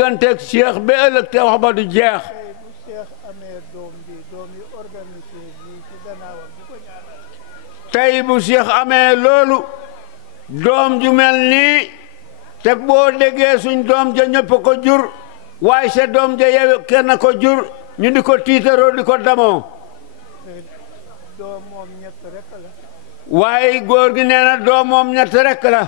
digganteeg Cheikh ba ëllëg te wax ba du jeex. tey bu Cheikh amee doom yi organisé nii ci gannaawam di ko ñaanal. tey bu Cheikh amee loolu doom ju mel nii te boo déggee suñ doom ja ñëpp ko jur waaye sa doom ja yow kenn ko jur ñu di ko tiitaroo di ko damoo. doom moom ñett rek la. waaye góor gi nee na doom moom ñett rek la.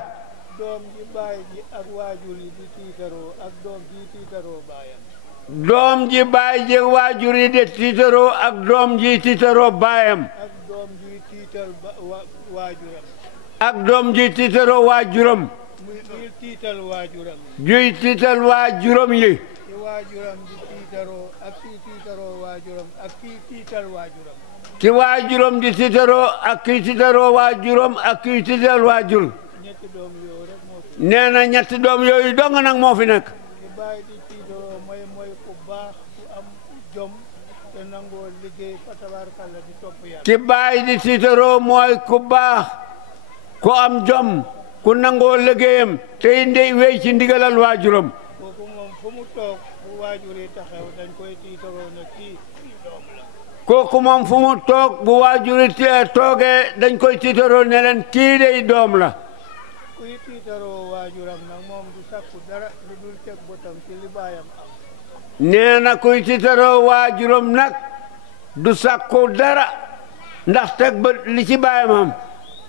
doom ji baay ji ak waajur yi di tiitaroo ak doom ji tiitaroo baayam. doom ji baay ji waajur yi di tiitaroo ak doom ji tiitaroo baayam. ak doom ji tiital waajuram. ak doom ji tiitaroo waajuram. muy tiital waajuram. juy tiital waajuram yi. ci waajuram di tiitaroo ak kii tiitaroo waajuram ak kii tiital waajuram. ki waajuram di tiitaroo ak kii tiitaroo waajuram ak kii tiital waajur. ñetti doom yooyu rek moo fi. nee na ñetti doom yooyu dong nag moo fi nekk. li bàyyi di tiitaroo mooy ku baax ku am jom te nangoo liggéey fa tabaarkalla di topp yàlla. ki baay di tiitaroo mooy ku baax ku am jom ku nangoo liggéeyam te indi wéy ci ndigalal waajuram. kooku moom fu mu toog bu waajur yi taxaw dañ koy tiitaroo na kii doom la. kooku moom fu mu toog bu waajur yi toogee dañ koy tiitaroo ne leen kii dey doom la. kuy tiitaroo waajuram nag moom du sakku dara lu dul teg botam ci li baayam am. nee na kuy tiitaroo waajuram nag du sakku dara ndax teg ba li ci baayam am.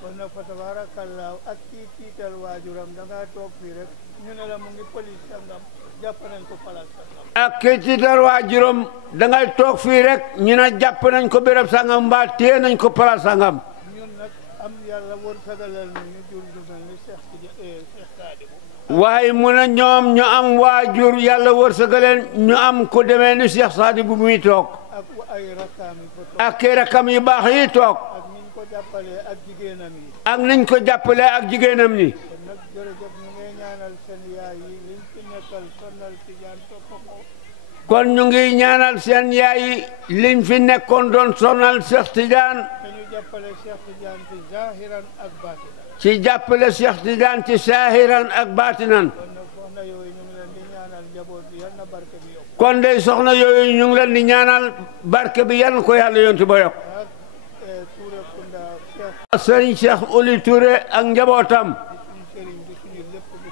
kon nag fa tabaarakallaahu ak kii tiital waajuram da ngaa toog fii rek ñu ne la mu ngi police sangam jàpp nañ ko place sangam. ak kii tiital waajuram dangay toog fii rek ñu ne jàpp nañ ko béréb sangam mbaa téye nañ ko place sangam. ñun nag am yàlla wërsëgalal ñu jur lu mel ni Cheikh Sadibou. waaye mu ne ñoom ñu am waajur yàlla wërsëgaleen ñu am ku demee ni Cheikh Sadibou bu muy toog. ak ay rakkaam yi fa toog. ak kii rakkam yu baax yi toog. ak niñ ko jàppalee ak jigéenam yi. ak niñ ko jàppalee ak jigéenam ñi. kon nag jërëjëf ñu ngi ñaanal seen yaay yi liñ fi nekkal sonal ci jaan topp ko. kon ñu ngi ñaanal seen yaay yi liñ fi nekkoon doon sonal Cheikh Tidiane. te ñu jàppale Cheikh Tidiane ci zahiran ak baatinan. ci jàppale Cheikh Tidiane ci saahiran ak baatinan. kon nag soxna yooyu ñu ngi leen di ñaanal njaboot bi yal na barke bi yokku. kon de soxna yooyu ñu ngi leen di ñaanal barke bi yal na ko yàlla yontu ba yokk. ak Touré Kunda Cheikh sëriñ Cheikh Oly Touré ak njabootam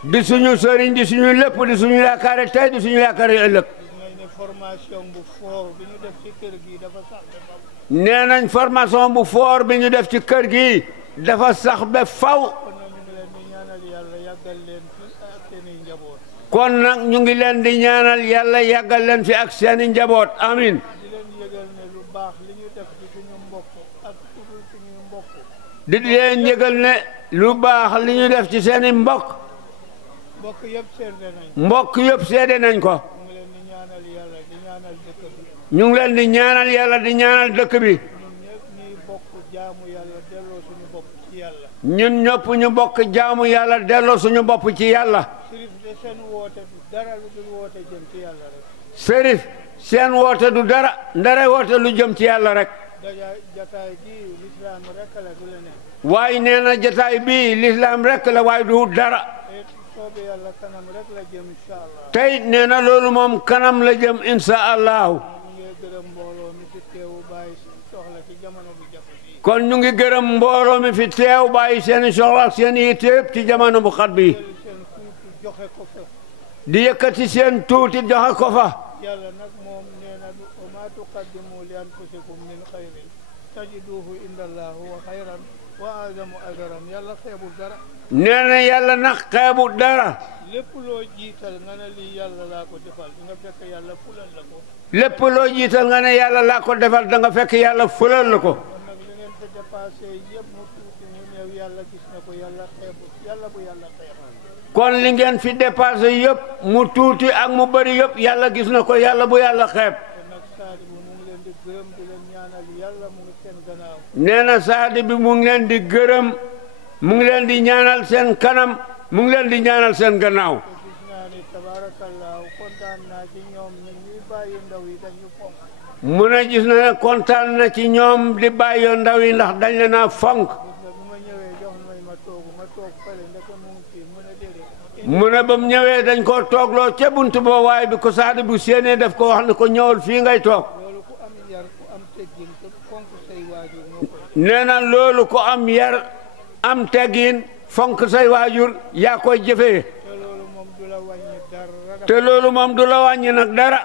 di suñu sëriñ di suñu lépp. di suñu sëriñ di suñu yaakaare tey di suñu yaakaare ëllëg. gis nañ ne formation bu fort bi ñu def ci kër gi dafa sax ba faw. nee nañ formation bu fort bi ñu def ci kër gi dafa sax ba faw. kon nag ñu ngi leen di ñaanal yàlla yàggal leen fi ak seeni njaboot. kon nag ñu ngi leen di ñaanal yàlla yàggal leen fi ak seeni njaboot amin. di leen yëgal ne lu baax li ñu def ci suñu mbokk ak tudul suñuy mbokk. di leen yëgal ne lu baax li ñu def ci seeni mbokk. mbokk yëpp seede nañ. mbokk yëpp seede nañ ko. ñu ngi leen di ñaanal yàlla di ñaanal dëkk bi. ñu ngi leen di ñaanal yàlla di ñaanal dëkk bi. ñun ñëpp ñuy bokk jaamu yàlla delloo suñu bopp ci yàlla. ñun ñëpp ñu bokk jaamu yàlla delloo suñu bopp ci yàlla. sërif de seen woote du dara lu dul woote jëm ci yàlla rek. sërif seen woote du dara ndare woote lu jëm ci yàlla rek. jataay ji lislaam rek la du leneen. waaye nee na jataay bii lislaam rek la waaye du dara. te soobee yàlla kanam rek la jëm incha allah. tey nee na loolu moom kanam la jëm insha allahu. ñu ngi gërëm mbooloo mi fi teewu bàyyi soxla ci jamono bu jafe bii. kon ñu ngi gërëm mbooloo mi fi teew bàyyi seeni soxla ak seeni yitte yëpp ci jamono bu xat bi. seen tuuti joxe ko fa. di yëkkati seen tuuti joxe ko fa. yàlla nag moom nee na wa maa tuqaddimu li anfusikum min xayrin tajiduhu inda allah wa xayran wa azamu ajran yàlla xeebul dara. nee na yàlla nag xeebul dara. lépp loo jiital nga ne lii yàlla laa ko defal nga fekk yàlla fulal la ko. lépp loo jiital nga ne yàlla laa ko defal da nga fekk yàlla fulal la ko. kon nag li ngeen fi dépassé yëpp mu tuuti mu néew yàlla gis na ko yàlla xeebul yàlla bu yàlla xeebal. kon li ngeen fi dépassé yëpp mu tuuti ak mu bëri yëpp yàlla gis na ko yàlla bu yàlla xeeb. kon nag Sadibou mu ngi leen di gërëm di leen ñaanal yàlla mu ngi seen gannaaw. nee na Sadibou mu ngi leen di gërëm mu ngi leen di ñaanal seen kanam mu ngi leen di ñaanal seen gannaaw. te gis naa ni tabaarakallaahu kontaan naa ci ñoom ñu ñuy bàyyi ndaw yi dañu fonk. mu ne gis na ne kontaan na ci ñoom di bàyyi ndaw yi ndax dañ leen a fonk. gis nga bu ma ñëwee jox nañ ma toog fële ndeke mu ngi fii mu ne déedéet mu ne ba mu ñëwee dañ koo toogloo ca buntu ba waaye bi ko saadi bu séenee daf ko wax ne ko ñëwal fii ngay toog. loolu ku am yar ku am teggin te fonk say waajur moo koy. nee na loolu ku am yar am teggin fonk say waajur yaa koy jëfee. te loolu moom du la wàññi dara. te loolu moom du la wàññi nag dara.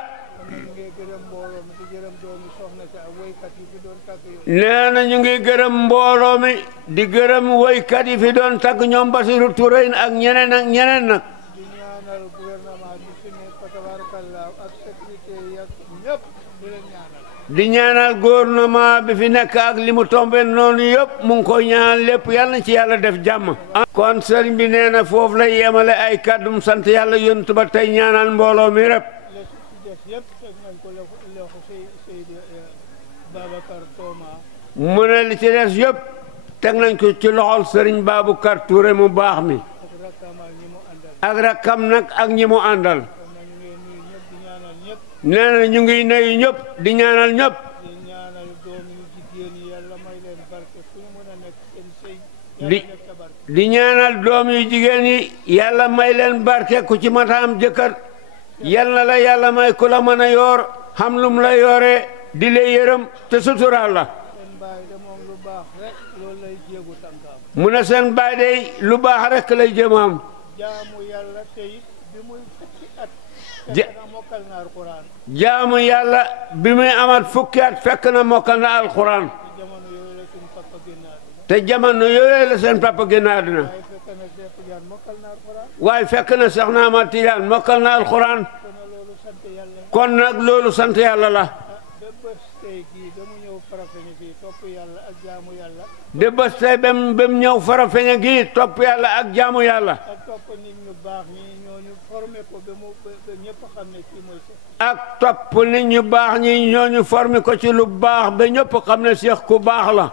nee na ñu ngi gërëm mbooloo mi di gërëm woykat yi fi doon tagg ñoom Basiru Touré ak ñeneen ak ñeneen nag. di ñaanal gouvernement bi fi nekk fa tabarakallah ak sécurité yi ak ñëpp di leen ñaanal. di ñaanal gouvernement bi fi nekk ak li mu tombé noonu yëpp mu ngi koy ñaanal lépp yàlla na ci yàlla def jàmm. kon sëriñ bi nee na foofu lay yemale ay kàddum sant yàlla yontu ba tey ñaanal mbooloo mi rek. mu ne li ci des yëpp teg nañ ko ci loxol sëriñ Babacar Touré mu baax mi ak rakkam nag ak ñi mu àndal. nee na ñu ngi nuyu ñëpp di ñaanal ñëpp. di ñaanal doom yu jigéen yi yàlla may leen barke ku ci mataam jëkkër yal na la yàlla may ku la mën a yoor xam lum la yooree di la yërëm te suturaal la. mu ne seen baay day lu baax rek lay jëmaam. jaamu yàlla tey bi muy fukki at. fekk na mokkal na alquran. jaamu yàlla bi muy amat fukki at fekk na mokkal na alquran. te jamono yooyu la seen papa génn àddina. waaye fekk na Soxna Ahmad Tijaan mokkal na alquran. kon nag loolu sant yàlla la. de bés tey ba mu ñëw Farafeñe gi topp yàlla ak jaamu yàlla. ak topp nit ñu baax ñi ñooñu formé ko ci lu baax ba ñëpp xam ne Cheikh ku baax la.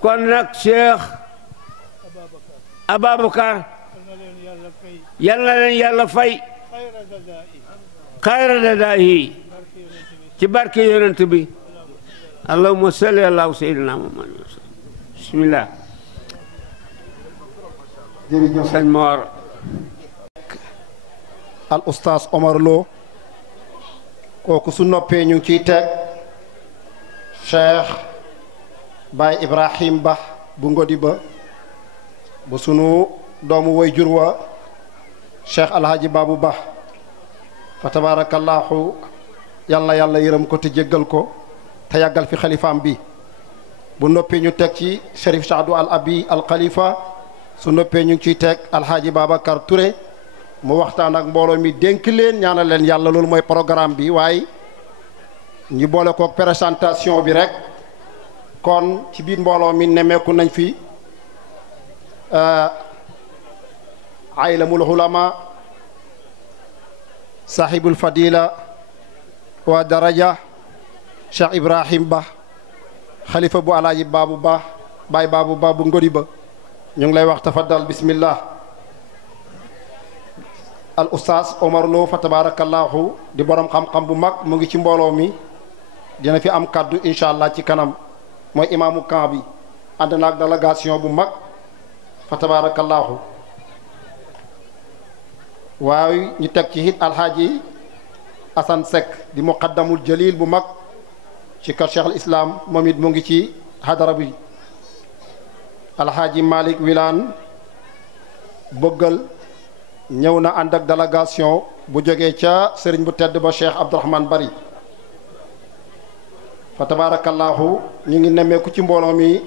kon nag Cheikh Ababacar yal na leen yàlla fay xayra dadaahi ci barke yonent bi allahumma salli ala sayyidina Muhammad bismillah. jërëjëf sëñ Mor al oustaz Omar Lo kooku su noppee ñu ngi ciy teg Cheikh Baye Ibrahim Ba bu Ngodi Ba bu sunu doomu way jur wa Cheikh Alhaji Babou Ba fa tabarakallahu yal na yàlla yërëm ko te jéggal ko te yàggal fi xalifaam bi. bu noppee ñu teg ci Cherif Saadou Al Abi Al Khalifa su noppee ñu ngi ciy teg Alhaji Babacar Touré mu waxtaan ak mbooloo mi dénk leen ñaanal leen yàlla loolu mooy programme bi waaye ñu boole kook présentation bi rek. kon ci biir mbooloo mi nemmeeku nañ fi aylamul ulama sahibul fadila wa daraja Cheikh Ibrahim Ba xalifa bu Alaaji Babou Ba Baay Babou Ba bu Ngodi Ba ñu ngi lay wax tafaddal bismillah. al oustaz Omar Lo fa tabarakallahu di borom xam-xam bu mag mu ngi ci mbooloo mi dina fi am kaddu incha allah ci kanam. mooy imaamu camp bi ànd naag délégation bu mag fa tabarakallahu waaye ñu teg ci it alhaaji Assane Seck di muqaddamul jalil bu mag ci kër Cheikh al Islam moom it mu ngi ci hadara bi. alhaaji Malick Wilane bëggal ñëw na ànd ak délégation bu jógee ca sëriñ bu tedd ba Cheikh Abdourahmane Bari fa tabarakallahu ñu ngi nemmeeku ci mbooloo mi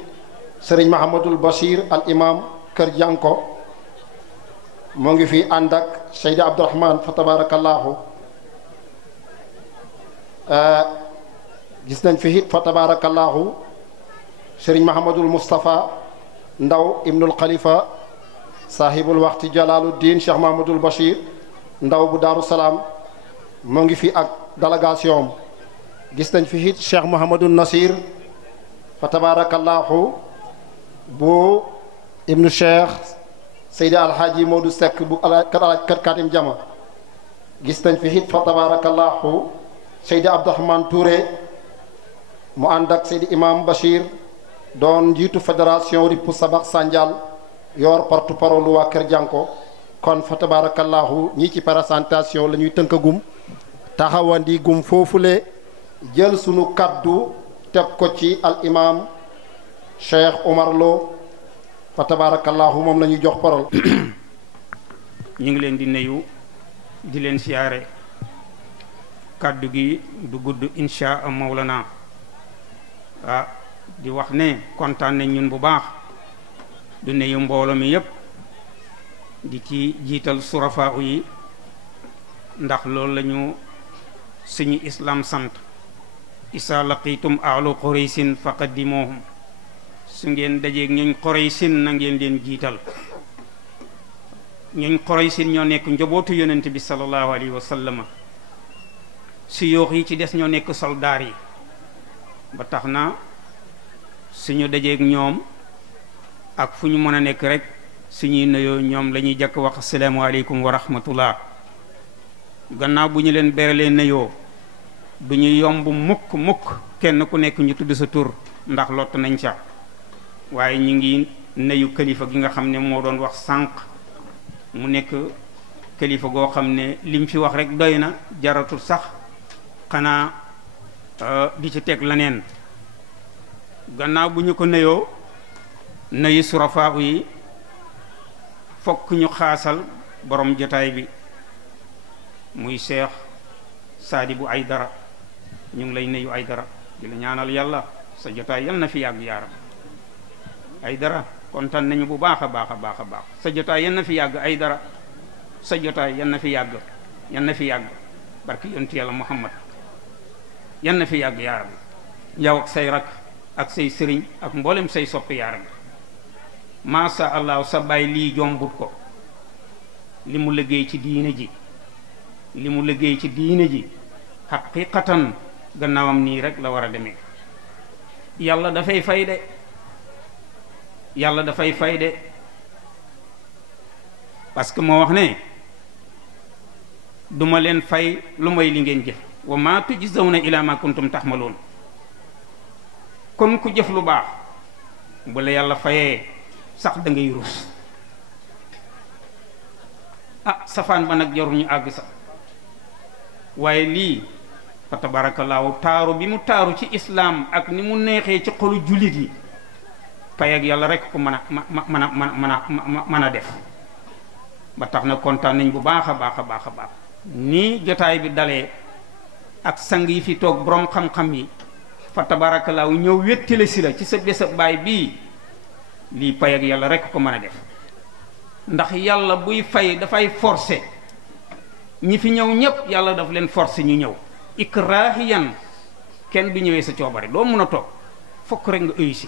sëriñ Mahamadul Bachir al imam kër Janko moo ngi fi ànd ak Seydi Abdourahmane fa tabarakallahu gis nañ fi it fa tabarakallahu sëriñ Mahamadul Moustapha Ndaw ibnul Khalifa sahibul waxti Jalaluddin Cheikh Mahamadul Bachir Ndaw bu Daaru Salaam moo ngi fi ak délégation gis nañ fi it Cheikh Mouhamadou Nasir fa tabarakallahu bu ibnu Cheikh Seydi Alhaji Modou Seck bu kër Katim Jama gis nañ fi it fa tabarakallahu Seydi Abdourahmane Touré mu ànd ak Seydi Imam Bachir doon njiitu fédération Ripu Sabax Sandial yor porte-parole waa Kër Jànko kon fa tabarakallahu ñi ci présentation la ñuy tënkagum taxawandi gum foofule jël sunu kaddu teg ko ci al imam Cheikh Omar Lo fa tabarakallahu moom la ñuy jox parole. ñu ngi leen di nuyu di leen siyaare kaddu gi du gudd insha Mawlana di wax ne kontaan nañ ñun bu baax du nuyu mbooloo mi yépp di ci jiital surafa yi ndax loolu lañu suñu islam sant isa laqitum ahlu quraysin faqaddimuhum su ngeen dajeeg ñooñ quraysin na ngeen leen jiital ñooñ quraysin ñoo nekk njobootu yonent bi sallallahu alayhi wa sallam su yoox yi ci des ñoo nekk soldaar yi ba tax na suñu dajeeg ñoom ak fu ñu mën a nekk rek suñuy nuyoo ñoom la ñuy jàkk wax asalaamaaleykum wa rahmatullah gannaaw bu ñu leen beralee nuyoo du ñu yomb mukk kenn ku nekk ñu tudd sa tur ndax lott nañ ca waaye ñu ngi nuyu kilifa gi nga xam ne moo doon wax sànq mu nekk kilifa goo xam ne lim fi wax rek doy na jaratul sax xanaa di ci teg leneen gannaaw bu ñu ko nuyoo nuyu surafa yi fokk ñu xaasal borom jotaay bi muy Cheikh Sadibou Aidara ñu ngi lay nuyu Aidara di la ñaanal yàlla sa jotaay yal na fi yàgg yaaram Aidara kontaan nañu bu baax a baax sa jotaay yal na fi yàgg Aidara sa jotaay yal na fi yàgg barki yontu yàlla Muhammad yal na fi yàgg yaaram yow ak say rak ak say sëriñ ak mboolem say soppi yaaram masha Allah sa baay lii jombut ko li mu liggéey ci diine ji xaqiqatan gannaawam nii rek la war a demee yàlla dafay fay de parce que moo wax ne duma leen fay lu may li ngeen jëf wa ma tujzawna ila ma kuntum taxmaloon kon ku jëf lu baax bu la yàlla fayee sax da ngay rus safaan ba nag jarul ñu àgg sax waaye lii fa tabarakallahu taaru bi mu taaru ci islaam ak ni mu neexee ci xolu jullit yi pay ak yàlla rek ko mën a def ba tax na kontaan nañ bu baax a baax nii jotaay bi dalee ak sang yi fi toog borom xam-xam yi fa tabarakallahu ñëw wéttale si la ci sa bésab baay bii lii pay ak yàlla rek ko mën a def ndax yàlla buy fay dafay forcer ñi fi ñëw ñépp yàlla daf leen forcer ñu ñëw ikrahiyan kenn du ñëwee sa coobare doo mun a toog fokk rek nga réussi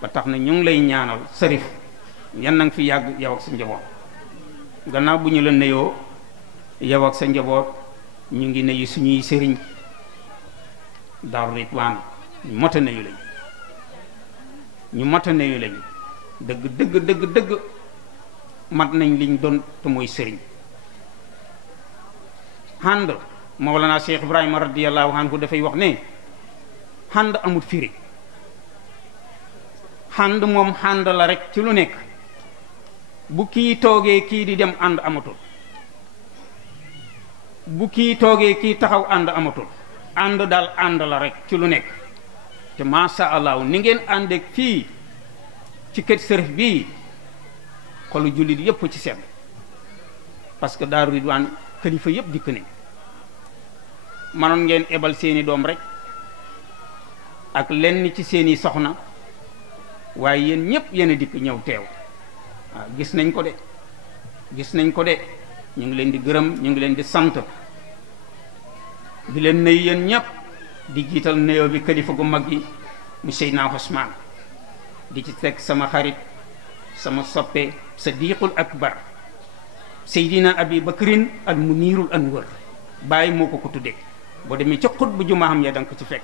ba tax na ñu ngi lay ñaanal sërif yan nanga fi yàgg yow ak sa njaboot gannaaw bu ñu la nuyoo yow ak sa njaboot ñu ngi nuyu suñuy sëriñ Daaru Ridwaan ñu mot a nuyu lañu dëgg mat nañ liñ doon te mooy sëriñ xànd Mawlana Cheikh Ibrahima radiyallahu anhu dafay wax ne xànd amut firi xànd moom xànd la rek ci lu nekk bu kii toogee kii di dem ànd amatul bu kii toogee kii taxaw ànd amatul ànd daal ànd la rek ci lu nekk te masha Allah ni ngeen àndeek fii ci kër sërif bii xolu jullit yépp ci sedd parce que Daaru Ridwaan kilifa yépp dikk nañ manoon ngeen ebal seeni doom rek ak lenn ci seeni soxna waaye yéen ñépp yéen a dikk ñëw teew waaw gis nañ ko de ñu ngi leen di gërëm ñu ngi leen di sant di leen nuyu yéen ñépp di jiital nuyoo bi kilifa gu mag yi mu Seydina Usmaan di ci teg sama xarit sama soppe sadiqul akbar Seydina Abi Bakrin al Muniirul Anwar bàyyi moo ko tuddee boo demee ca xut bu jumaa xam ya danga ko ci fekk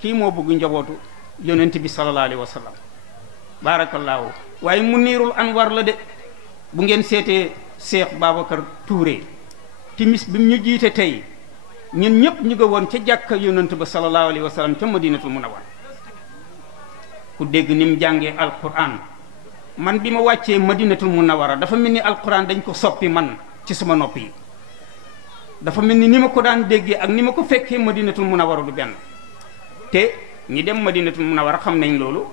kii moo bëgg njabootu yonent bi sallallahu alayhi wa sallam baarakallaahu waaye Muniirul Anwar la de bu ngeen seetee Cheikh Babacar Touré timis bi mu ñu jiite tey ñun ñëpp ñu nga woon ca jàkka yonent ba sallallahu alayhi wa sallam ca Madinatul Munawwar ku dégg ni mu jàngee alquran man bi ma wàccee madinatul munawara dafa mel ni alquran dañ ko soppi man ci sama nopp yi dafa mel ni ma ko daan déggee ak ni ma ko fekkee madinatul munawara du benn te ñi dem madinatul munawara xam nañ loolu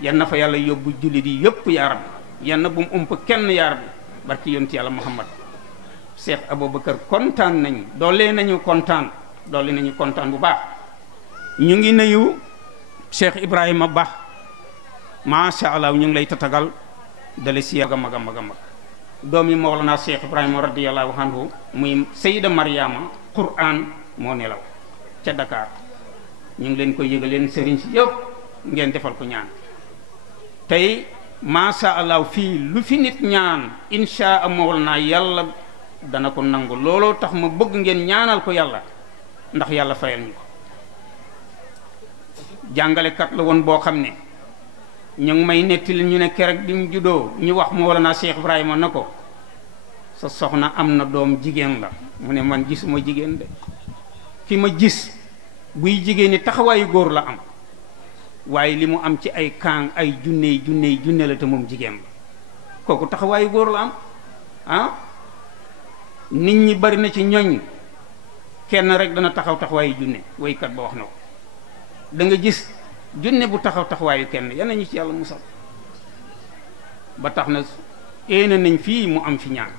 yan na fa yàlla yóbbu jullit yi yëpp yaa rabbi yan na bu mu ump kenn yaa rabbi barki yonti yàlla muhammad Cheikh Aboubacar kontaan nañu doole nañu kontaan bu baax. ñu ngi nuyu Cheikh Ibrahima Ba macha allah ñu ngi lay tatagal dale si mag a mag a mag a mag doom yi Mawlana Cheikh Ibrahima radiyallahu anhu muy Sayida Mariama Qur'an moo nelaw ca Dakar ñu ngi leen koy yëgal leen sëriñ si yëpp ngeen defal ko ñaan tey macha allah fii lu fi nit ñaan insha allah Mawlana yàlla dana ko nangu looloo tax ma bëgg ngeen ñaanal ko yàlla ndax yàlla fayal ñu ko jàngalekat la woon boo xam ne ñu ngi may nettali ñu ne keroog bi mu juddoo ñu wax Mawlana Cheikh Ibrahima na ko sa soxna am na doom jigéen la mu ne man gisuma jigéen de ki ma gis buy jigéen ñi taxawaayu góor la am waaye li mu am ci ay kaang ay junne la te moom jigéen la kooku taxawaayu góor la am nit ñi bari na ci ñoñ kenn rek dana taxawaayu junne waykat ba wax na ko da nga gis junne bu taxawaayu kenn yal nañu ci yàlla musal ba tax na éena nañ fii mu am fi ñaan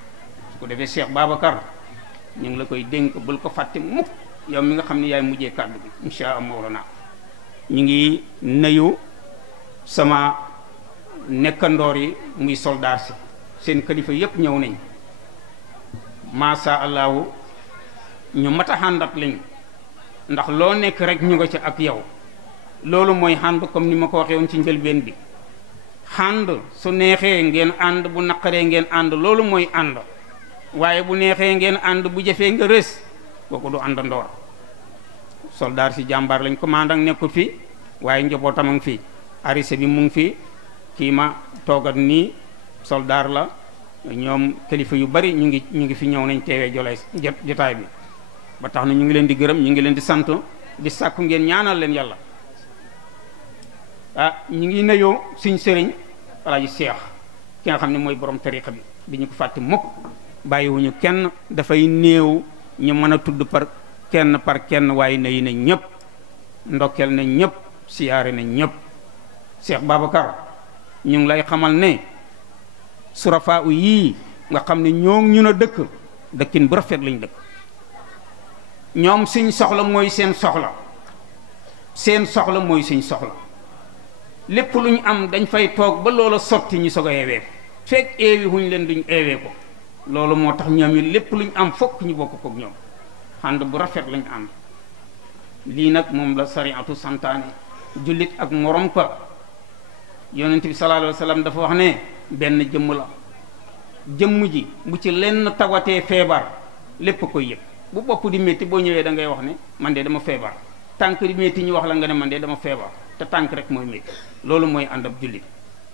su ko defee Cheikh Babacar ñu ngi la koy dénk bul ko fàtte mukk yow mi nga xam ne yaay mujjee kàddu bi insha Allah Mawlana ñu ngi nuyu sama nekkandoor yi muy soldaar si seen kilifa yépp ñëw nañ masha allahu ñu mat a xàndat lañ ndax loo nekk rek ñu nga ci ak yow loolu mooy xànd comme ni ma ko waxee woon ci njëlbeen bi xànd su neexee ngeen ànd bu naqaree ngeen ànd loolu mooy ànd waaye bu neexee ngeen ànd bu jafee nga rës kooku du ànd ndoor soldaar si jàmbaar lañ commande ak nekkul fi waaye njabootam a ngi fi arise bi mu ngi fi kii ma toogat nii soldaar la ñoom kilifa yu bari ñu ngi fi ñëw nañ teewee jotaay bi ba tax na ñu ngi leen di gërëm ñu ngi leen di sant di sàkku ngeen ñaanal leen yàlla ñu ngi nuyoo suñ sëriñ Alaaji Seex ki nga xam ne mooy borom tariqa bi ñu ko fàtte mukk bàyyiwuñu kenn dafay néew ñu mën a tudd par kenn waaye nuyu nañ ñëpp ndokkeel nañ ñëpp siyaare nañ ñëpp Cheikh Babacar ñu ngi lay xamal ne surafa u yii nga xam ne ñoo ñu a dëkkin bu rafet lañ dëkk ñoom suñ soxla mooy seen soxla mooy suñ soxla lépp lu ñu am dañ fay toog ba loola sotti ñu soog a eewee ko fekk eewi huñ leen duñ eewee ko loolu moo tax ñoom yi lépp lu ñu am fokk ñu bokk kook ñoom ànd bu rafet lañ ànd lii nag moom la sariatu santaane jullit ak morom ko yonent bi sallallahu alayhi wa sallam dafa wax ne benn jëmm la jëmm ji bu ci lenn tawatee feebar lépp koy yëg bu bopp di métti boo ñëwee da ngay wax ne man de dama feebar tànk di métti ñu wax la nga ne man de dama feebar te tànk rek mooy métti loolu mooy ànd ab jullit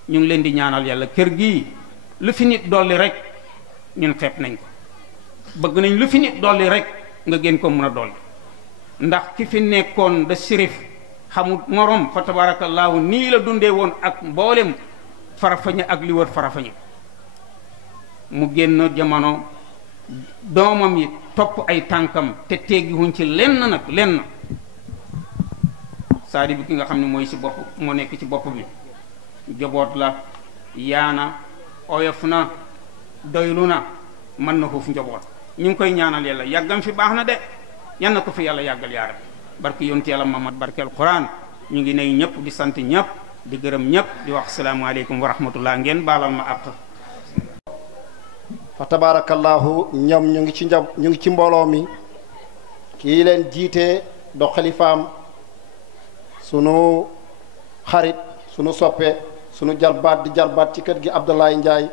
ñu ngi leen di ñaanal yàlla kër gii lu fi nit dolli rek ñun xeeb nañ ko bëgg nañ lu fi nit dolli rek nga gën ko mën a dolli ndax ki fi nekkoon da sirif xamul morom fa tabaarakallaahu nii la dundee woon ak mboolem Farafeñe ak li wër Farafeñe mu génn jamono doomam yi topp ay tànkam te teggiwuñ ci lenn saadi bi ki nga xam ne mooy si bopp moo nekk ci bopp bi joboot la yaana oyof na doylu na mën na foofu njaboot ñu ngi koy ñaanal yàlla yàggam fi baax na de yan na ko fi yàlla yàggal yaa rabbi barke yonti yàlla Muhammad barke alquran ñu ngi nuyu ñëpp di sant ñëpp di gërëm ñëpp di wax asalaamaaleykum wa rahmatullah ngeen baalal ma àq. fa tabarakallahu ñoom ñu ngi ci mbooloo mi kii leen jiite do xalifaam sunu xarit sunu soppe sunu jarbaat di jarbaat ci kër gi Abdoulaye Ndiaye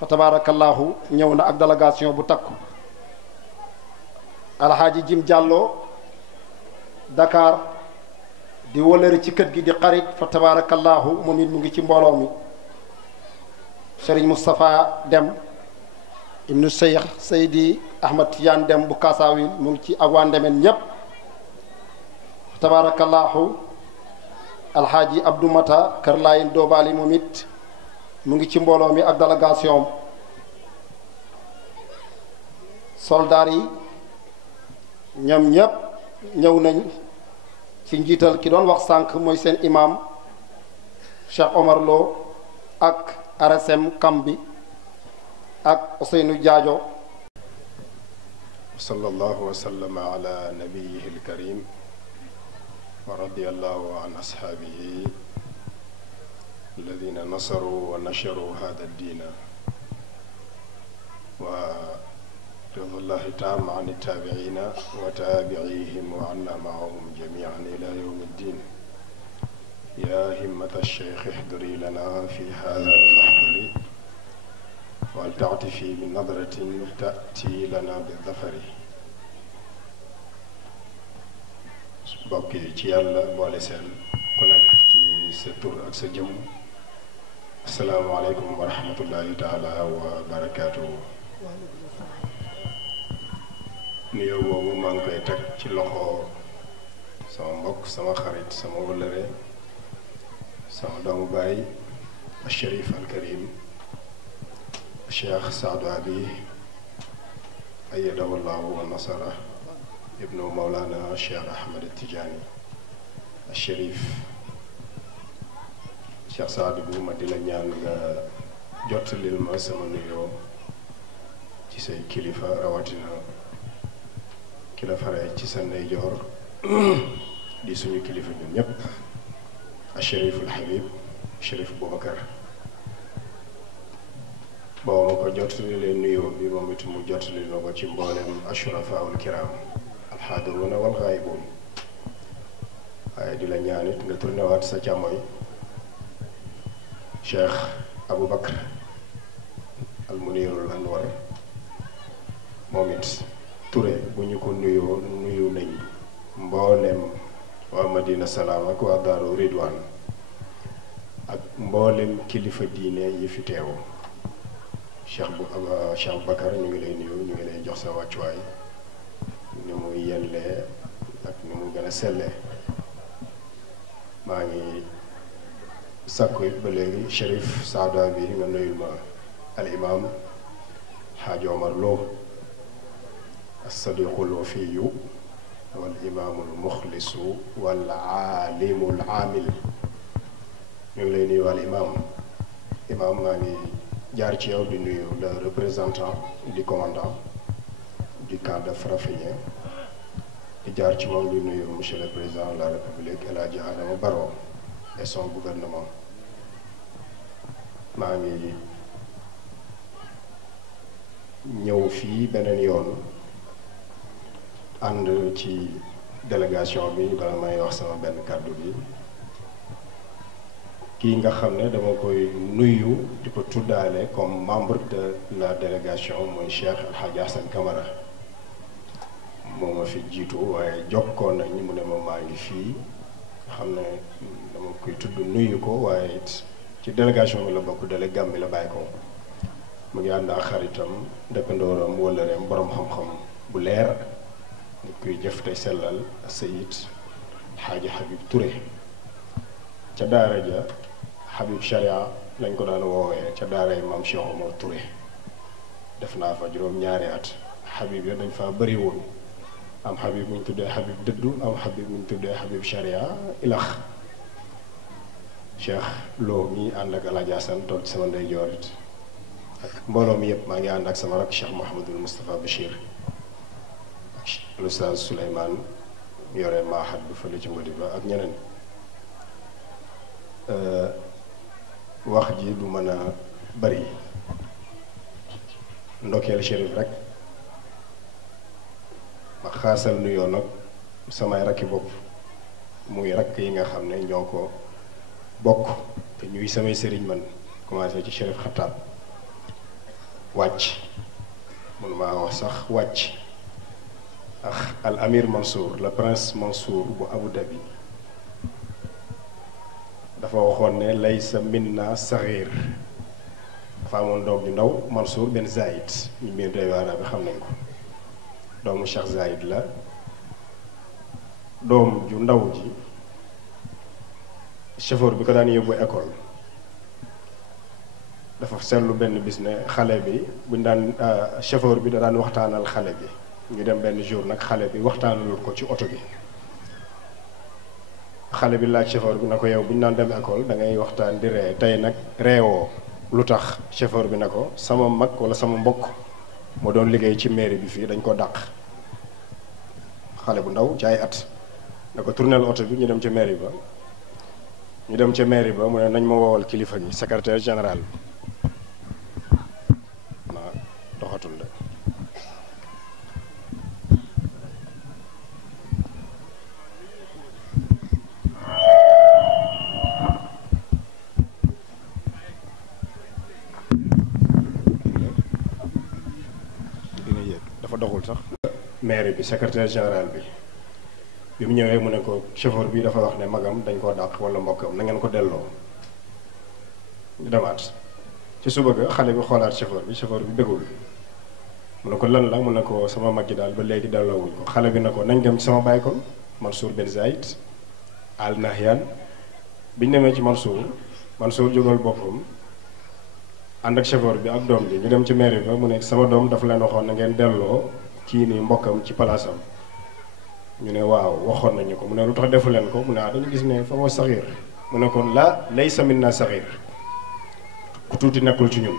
fa tabarakallahu ñëw na ak délégation bu takku alxaaji Jim Diallo Dakar di wëlëri ci kër gi di xarit fa tabarakallahu moom it mu ngi ci mbooloo mi Serigne Moustapha Dem ibnu Cheikh Seydi Ahmad Tidiane Dem bu Kasaawil mu ngi ci ak waa Ndemen ñépp fa tabarakallahu alxaaji Abdou Mata Kër Laayin Doobaali moom it mu ngi ci mbooloo mi ak délégation soldaar yi ñoom ñépp ñëw nañ ci njiital ki doon wax sànq mooy seen imam Cheikh Omar Lo ak RSM Kambi ak Ousseynou Diadio. sallallahu wa sallama ala nabiyihi alkarim wa radiyallahu an ashaabihi alladina nasaru wa nasharu hada ad-diina wa ridallahi taam an at-taabi'ina wa taabicihim wa anna maahum jamiican ila yawmi ddin yaa himmata ash-shaykh ihduri lana fi hada al-mahdari wal ta'tifi bi nadratin ta'ti lana bi dhafari. mbokk yi ci yàlla boole seen ku nekk ci sa tur ak sa jëmm. asalaamaaleykum wa rahmatullahi taala wa barakaatuhu. nuyoo boobu maa ngi koy teg ci loxo sama mbokk sama xarit sama wëllëre sama doomu baay Cherif al Karim Cheikh Saadu Abi ayyadahu llahu wa nasara ibnu Mawlana Cheikh Ahmed Tidiane Cherif. Cheikh Saadu bu ma di la ñaan nga jottalil ma sama nuyoo ci say kilifa rawatina ki la fare ci sa ndeyjoor di suñu kilifa ñun ñépp a Cheriful Habib Cherif Boubacar boo ma ko jottali leen nuyoo bi moom it mu jottali na ko ci mboolem ashrafaul kiram alxaadiruna wal xaayibun. waaye di la ñaan it nga tourné waat sa càmmoñ Cheikh Aboubacar al Munirul Anwar moom it Touré bu ñu ko nuyoo nuyu nañ mboolem waa Madina Salaam ak waa Daaru Ridwaan ak mboolem kilifa diine yi fi teew. Cheikh Bakar ñu ngi lay nuyu ñu ngi lay jox sa wàccuwaay ni mu yellee ak ni mu gën a sellee. maa ngi sàkku it ba léegi Cherif Saada bi nga nuyul ma al imam Xaaji Omar Lo as-sadiqul wafiyu wal imaamul muxlisu wal aalimul aamil. ñu ngi lay nuyu al imam maa ngi jaar ci yow di nuyu le représentant du commandant du camp de Farafenni di jaar ci moom di nuyu monsieur le président de la république El Hadji Adama Barrow et son gouvernement. maa ngi ñëw fii beneen yoon ànd ci délégation bi bala may wax sama benn kàddu bi kii nga xam ne dama koy nuyu di ko tuddaale comme membre de la délégation mooy Cheikh El Hadji Hassan Camara. moo ma fi jiitu waaye jokkoon nañ mu ne ma maa ngi fii xam ne dama koy tudd nuyu ko waaye it ci délégation bi la bokk délé Gàmbi la bàyyi ko. mu ngi ànd ak xaritam dëkkandooram wëllëreem borom xam-xam bu leer nit kuy jëf tey sellal Sayid Xaaji Habib Touré ca daara ja Habib Sharia lañ ko daan woowee ca daaray maam Cheikh Omar Touré. def naa fa juróom-ñaari at. Habib ya dañ faa bëri woon am Habib mu ñu tuddee Habib dëddu am Habib mu ñu tuddee Habib Sharia ilax Cheikh Lo mi ànd ak El Hadji Assane toog ci sama ndeyjoor it ak mbooloo mi yëpp maa ngi ànd ak sama rak Cheikh Mouhamadul Moustapha Bachir ak Oustaz Souleymane yore maaxat bu fële ci Ngodi ba ak ñeneen. wax ji du mën a bari ndokkeel Chérif rek ma xaasal nuyoo nag samay rakki bopp muy rakk yi nga xam ne ñoo ko bokk te ñuy samay sëriñ man commencé ci Chérif Xattaab wàcc mun maa wax sax wàcc ak al amir Mansour le prince Mansour bu Abu Dhabi dafa waxoon ne laysa minna saxiir dafa amoon doom ju ndaw Mansour benn Zayid ñu mbir doy waara bi xam nañ ko doomu Cheikh Zayid la doom ju ndaw ji chauffeur bi ko daan yóbbu école dafa seetlu benn bis ne xale bi buñ daan chauffeur bi da daan waxtaanal xale bi ñu dem benn jour nag xale bi waxtaanalul ko ci oto bi xale bi laaj chauffeur bi na ko yow buñ daan dem école da ngay waxtaan di ree tey nag reewoo lu tax chauffeur bi na ko sama mag wala sama mbokk moo doon liggéey ci mairie bi fii dañ ko dàq xale bu ndaw ci ay at na ko tournel oto bi ñu dem ca mairie ba mu ne nañ ma woowal kilifa gi secrétaire général bi naa doxatul de dafa doxul sax maire bi secrétaire général bi mu ñëwee mu ne ko chauffeur bi dafa wax ne magam dañ koo dàq wala mbokkam na ngeen ko delloo ñu demaat ci suba ga xale bi xoolaat chauffeur bi bëggul mu ne ko lan la mu ne ko sama mag ji daal ba léegi delloowuñ ko xale bi ne ko nañ dem ci sama baay kon Mansour Ben Zaïd Al Nahyan biñ demee ci Mansour jógal boppam ànd ak chauffeur bi ak doom bi ñu dem ci mairie ba mu ne sama doom dafa leen waxoon na ngeen delloo kii nii mbokkam ci palaasam ñu ne waaw waxoon nañu ko mu ne lu tax defu leen ko mu ne dañu gis ne fa wa saxiir mu ne kon la laysa minna saxiir ku tuuti nekkul ci ñun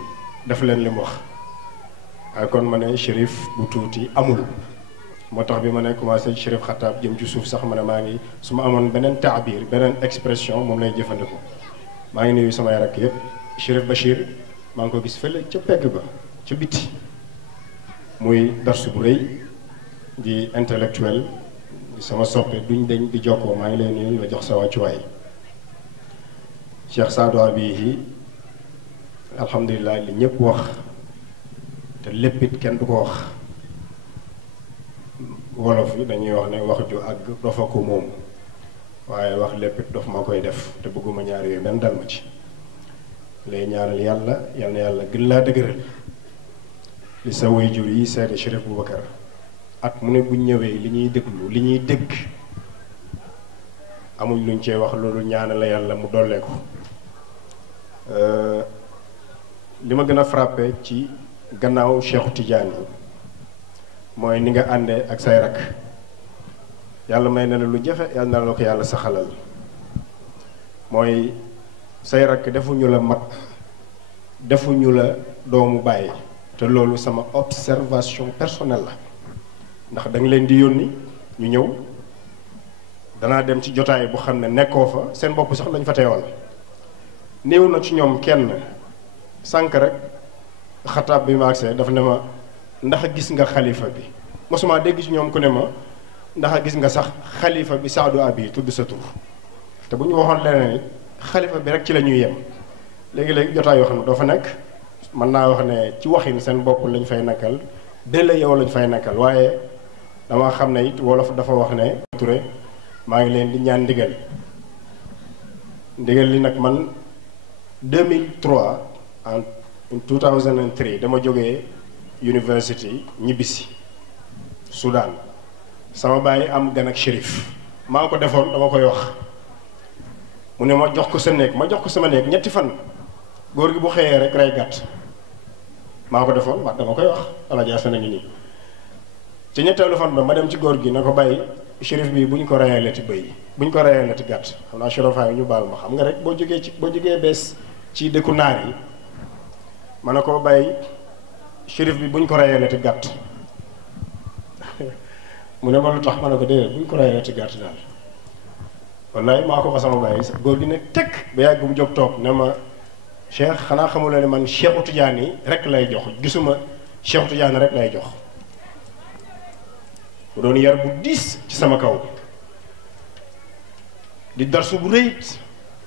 def leen li mu wax waaye kon ma ne shérif bu tuuti amul moo tax bi ma ne commencé shérif xataab jëm ci suuf sax ma ne maa ngi su ma amoon beneen taabir beneen expression moom lay jëfandikoo maa ngi nuyu samay rakk yépp shérif Bachir maa ngi ko gis fële ca pegg ba ca biti muy darsu bu rëy di intellectuel di sama soppe duñ dañ di jokkoo maa ngi lay nuyu la jox sa wàccuwaay Cheikh Saadu Abihi alhamdulilah li ñëpp wax te léppit kenn du ko wax wolof yi dañuy wax ne wax ju àgg dofa ko moom waaye wax léppit dof ma koy def te bëgguma ñaar yooyu benn dal ma ci lay ñaanal yàlla yal na yàlla gën laa dëgëral li sa waajur yi seede Chérif Boubacar at mu ne buñ ñëwee li ñuy déglu li ñuy dégg amuñ luñ cee wax loolu ñaanal la yàlla mu dollee ko li ma gën a frappé ci gannaaw Cheikhu Tidiane yi mooy ni nga àndee ak say rakk yàlla may na la lu jafe yàlla na la ko yàlla saxalal mooy say rakk defuñu la mag defuñu la doomu bàyyi te loolu sama observation personnelle la ndax da nga leen di yónni ñu ñëw danaa dem ci jotaay bu xam ne nekkoo fa seen bopp sax lañ fa teewal néew na ci ñoom kenn sànq rek xataab bi ma agsee dafa ne ma ndax gis nga xalifa bi mosuma dégg ci ñoom ku ne ma ndax gis nga sax xalifa bi Saadu Abi tudd sa tur te bu ñu waxoon leneen it xalifa bi rek ci la ñuy yem léegi-léegi jotaay yoo xam ne doo fa nekk mën naa wax ne ci waxin seen bopp lañ fay nekkal la yow lañ fay nekkal waaye dama xam ne it wolof dafa wax ne Touré maa ngi leen di ñaan ndigal li nag man 2003 en 2003 dama jógee university ñibbisi Soudan sama baay am gan ak shérif maa ngi ko defoon dama koy wax mu ne ma jox ko sa néeg ma jox ko sama néeg ñetti fan góor gi bu xëyee rek rey gàtt maa ko defoon ma dama koy wax Alaaji Asan a ngi nii ci ñetteelu fan ba ma dem ci góor gi na ko bàyyi shérif bi bu ñu ko reyalati bëy bu ñu ko reyalati gàtt xam naa shérifaa yi ñu baal ma xam nga rek boo jógee bees ci dëkku naar yi ma ne ko bàyyi shérif bi bu ñu ko reyalati gàtt mu ne ma lu tax ma ne ko déedéet bu ñu ko reyalati gàtt daal wallaay maa ko fa sama bàyyi góor gi ne teg ba yàgg mu jóg toog ne ma Cheikh xanaa xamuloo ne man Cheikhu Tidiane yi rek lay jox gisuma Cheikhu Tidiane rek lay jox mu doon yar bu diis ci sama kaw di darsu bu rëy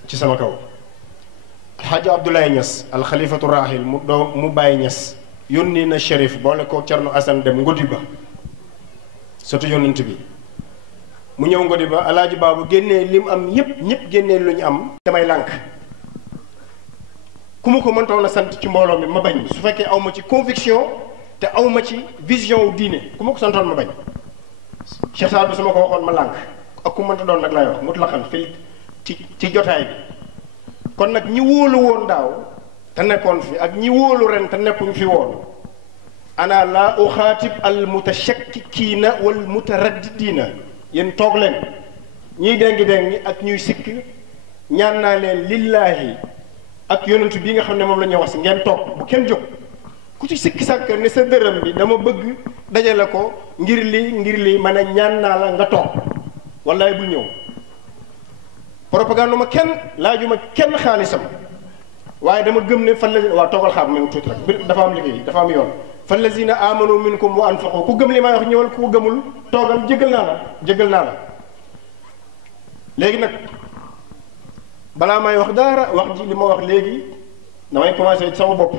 ci sama kaw Alxaaji Abdoulaye Niass alxalifatu rahil mu bàyyi Niass yónni na shérif boole ko Cerno Asan dem ngodi ba sotu yónnent bi mu ñëw ngodi ba alaaji baabu génnee li mu am ñëpp génnee lu ñu am damay lànk ku ma ko mëntoon a sant ci mbooloo mi ma bañ su fekkee aw ma ci conviction te aw ma ci vision wu diine ku ma ko santoon ma bañ Cheikh Saad bu su ma ko waxoon ma lànk ak ku mënta doon nag lay wax mut la xam fil ci jotaay bi kon nag ñi wóolu woon daaw te nekkoon fi ak ñi wóolu ren te nekkuñ fi woon ana laa uxaatib al mutashakkikiina wal mutaraddidiina yéen toog leen ñiy déngi ak ñuy sikk ñaan naa leen lillaahi ak yonentu bi nga xam ne moom la ñuy wax si ngeen toog bu kenn jóg ku ci sikki sàkk ne sa dërëm bi dama bëgg dajale ko ngir lii ma ne ñaan naa la nga toog wallaay bul ñëw propagande ma kenn laajuma kenn xaalisam waaye dama gëm ne fan la waa toogal xaar même tuuti rek dafa am liggéey dafa am yoon fan lazina amanu minkum wa anfaqu ku gëm li may wax ñëwal ku gëmul toogal jégal naa la léegi nag balaa may wax dara wax ji li ma wax léegi damay commencé ci sama bopp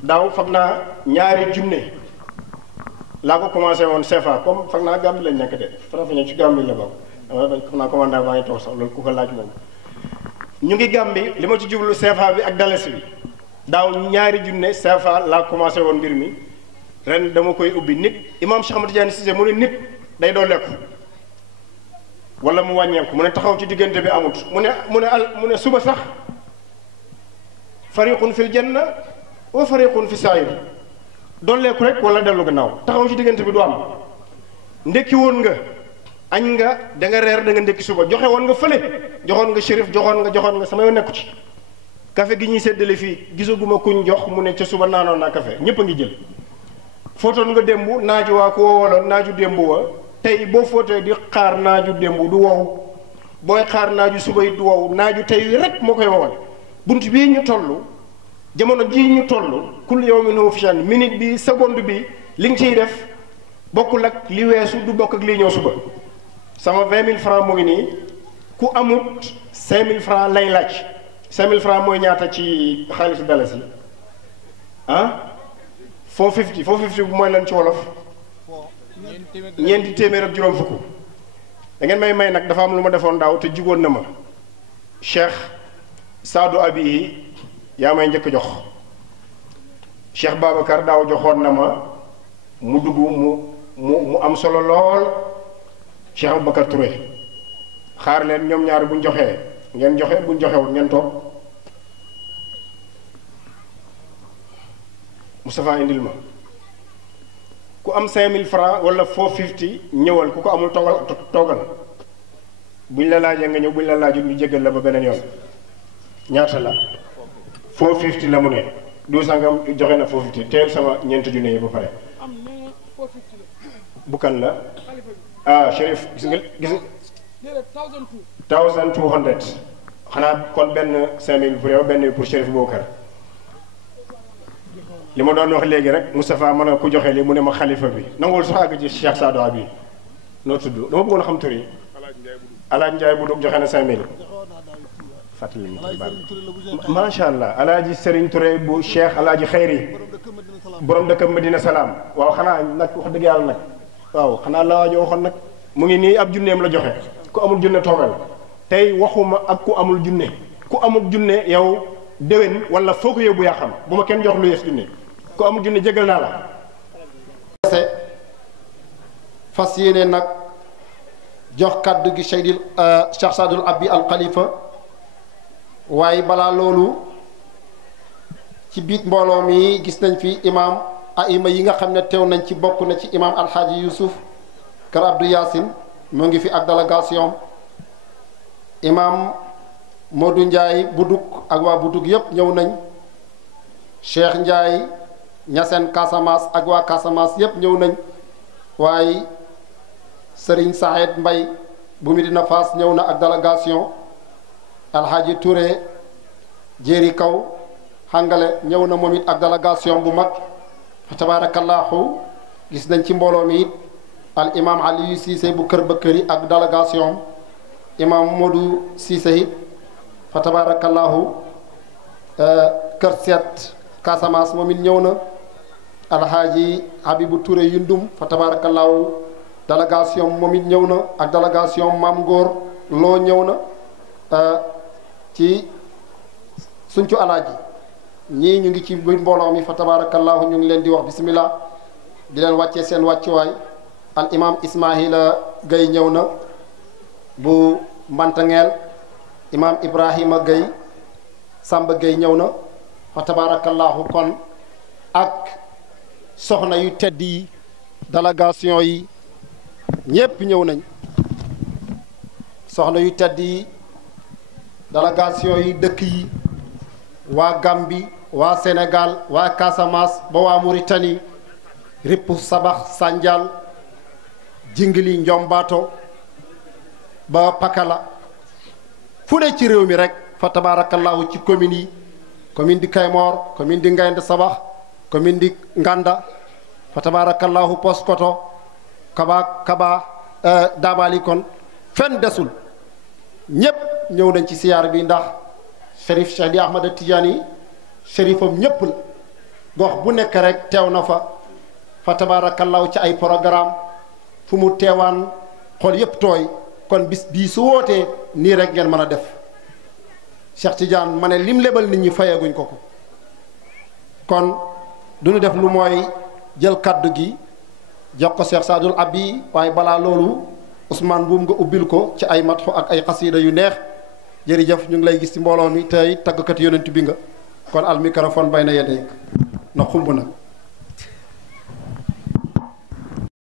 daaw fag naa ñaari junne laa ko commencé woon CFA comme fag naa Gambie lañ nekk de Farafeñe ci Gambie la bokk dama bañ xam naa commandant baa ngi toog sax loolu ku ko laaj moom ñu ngi Gambie li ma ci jublu CFA bi ak dalasi bi daaw ñaari junne CFA laa commencé woon mbir mi ren dama koy ubbi nit imam Cheikh Ahmad Tidiane Cissé mu ne nit day dooleeku wala mu wàññeeku mu ne taxaw ci diggante bi amut mu ne suba sax fariqun fil janna wa fariqun fi saayir dooleeku rek wala dellu gannaaw taxaw ci diggante bi du am ndekki woon nga añ nga da nga reer da nga ndekki suba joxe woon nga fële joxoon nga shérif joxoon nga sama yoon nekku ci café gi ñuy séddale fii gisaguma kuñ jox mu ne ca suba naanoon naa café ñépp a ngi jël fóotoon nga démb naaju waa ko woowaloon naaju démb wa tey boo fóotee di xaar naaju démb du wow booy xaar naaju suba it du wow naaju tey rek moo koy wowal bunt bii ñu toll jamono jii ñu toll kul yawmin huwa fi shan minute bi seconde bi li nga ciy def bokkul ak li weesu du bokk ak lii ñëw suba sama 20 000 francs mu ngi nii ku amut 5 000 francs lay laaj 5 000 francs mooy ñaata ci xaalisu dalasi ah 450 bu mooy lan ci wolof ñeenti téeméer ak juróom fukk da ngeen may nag dafa am lu ma defoon daaw te jigoon na ma Cheikh Saadu Abi yaa may njëkk jox Cheikh Babacar daaw joxoon na ma mu dugg mu am solo lool Cheikh Aboubacar Touré xaar leen ñoom ñaar buñ joxee ngeen joxe buñ joxewul ngeen toog Moustapha indil ma ku am 5000 francs wala 450 ñëwal ku ko amul toogal buñ la laajee nga ñëw buñ la laajul ñu jéggal la ba beneen yoon ñaata la 450 la mu ne du sangam joxe na 450 teel sama ñeenti junne yi ba pare bu kan la ah Chérif gis nga 1200 xanaa kon benn 5000 pour yow benn pour Chérif Boubacar li ma doon wax léegi rek Moustapha mën a ku joxe li mu ne ma xalifa bi nanguwul sax àgg ci Cheikh Saadu Abi noo tudd dama bëggoon a xam tur yi Alaaj Njaay bu dug joxe na 5000 fàttali ma macha allah Alaaji Serigne Touré bu Cheikh Alaaji Xayri borom dëkk Medina Salaam waaw xanaa nag wax dëgg yàlla nag waaw xanaa la waajoo waxoon nag mu ngi nii ab junneem la joxe ku amul junne toogal tey waxuma ak ku amul junne yow déwén wala foo ko yóbbu yaa xam bu ma kenn jox lu yées junne ku amul junne jégal naa la fas yéene nag jox kàddu gi Cheikh Saadul Abi al Khalifa waaye balaa loolu ci biit mbooloo mi gis nañ fi imam aima yi nga xam ne teew nañ ci bokk na ci imam alxaaji Youssouf Kër Abdou Yacine mu ngi fi ak délégation imam Modou Ndiaye Buduk ak waa Buduk yépp ñëw nañ Cheikh Ndiaye Ñaseen Casamance ak waa Casamance yépp ñëw nañ waaye Serigne Sahed Mbay bu Medina Fass ñëw na ak délégation alxaaji Touré jéeri kaw xàngale ñëw na moom it ak délégation bu mag fa tabarakallahu gis nañ ci mbooloo mi it al imam Aliou Cissé bu kër Bëkkëri ak délégation imam Modou Cissé it fa tabarakallahu kër seet Casamance moom it ñëw na alxaaji Habibou Touré Yundum fa tabarakallahu délégation moom it ñëw na ak délégation Mam Ngor loo ñëw na ci suñcu alaaji ñii ñu ngi ci biir mbooloo mi fa tabarakallahu ñu ngi leen di wax bismillah di leen wàccee seen wàccuwaay al imam Ismaila Gay ñëw na bu Mbantangeel imam Ibrahima Gueye Samba Gueye ñëw na fa tabarakallahu kon ak soxna yu tedd yi délégation yi ñépp ñëw nañ soxna yu tedd yi délégation yi dëkk yi waa Gambie waa Sénégal waa Casamance ba waa Mauritanie Ripp Sabax Sandial Jingili Njombato ba Pakala fu ne ci réew mi rek fa tabarakallahu ci commune yi commune di Kaymor commune di Ngaynde Sabax commune di Nganda fa tabarakallahu Poskoto Kaba Dabali kon fenn desul ñépp ñëw nañ ci siyaar bi ndax Chérif Cheikh di Ahmada Tidiane chérifam ñépp la gox bu nekk rek teew na fa tabarakallahu ci ay programme fu mu teewaan xol yépp tooy kon bis bii su wootee nii rek ngeen mën a def Cheikh Tidiane ma ne lim lebal nit ñi fayeeguñ ko kon du ñu def lu mooy jël kaddu gi jox ko Cheikh Sadul Abi waaye balaa loolu Ousmane buum nga ubbil ko ci ay matxu ak ay xasiida yu neex jërëjëf ñu ngi lay gis ci mbooloo mi tey tàggkat yonent bi nga kon al microphone bay na yedeyk na xumb nag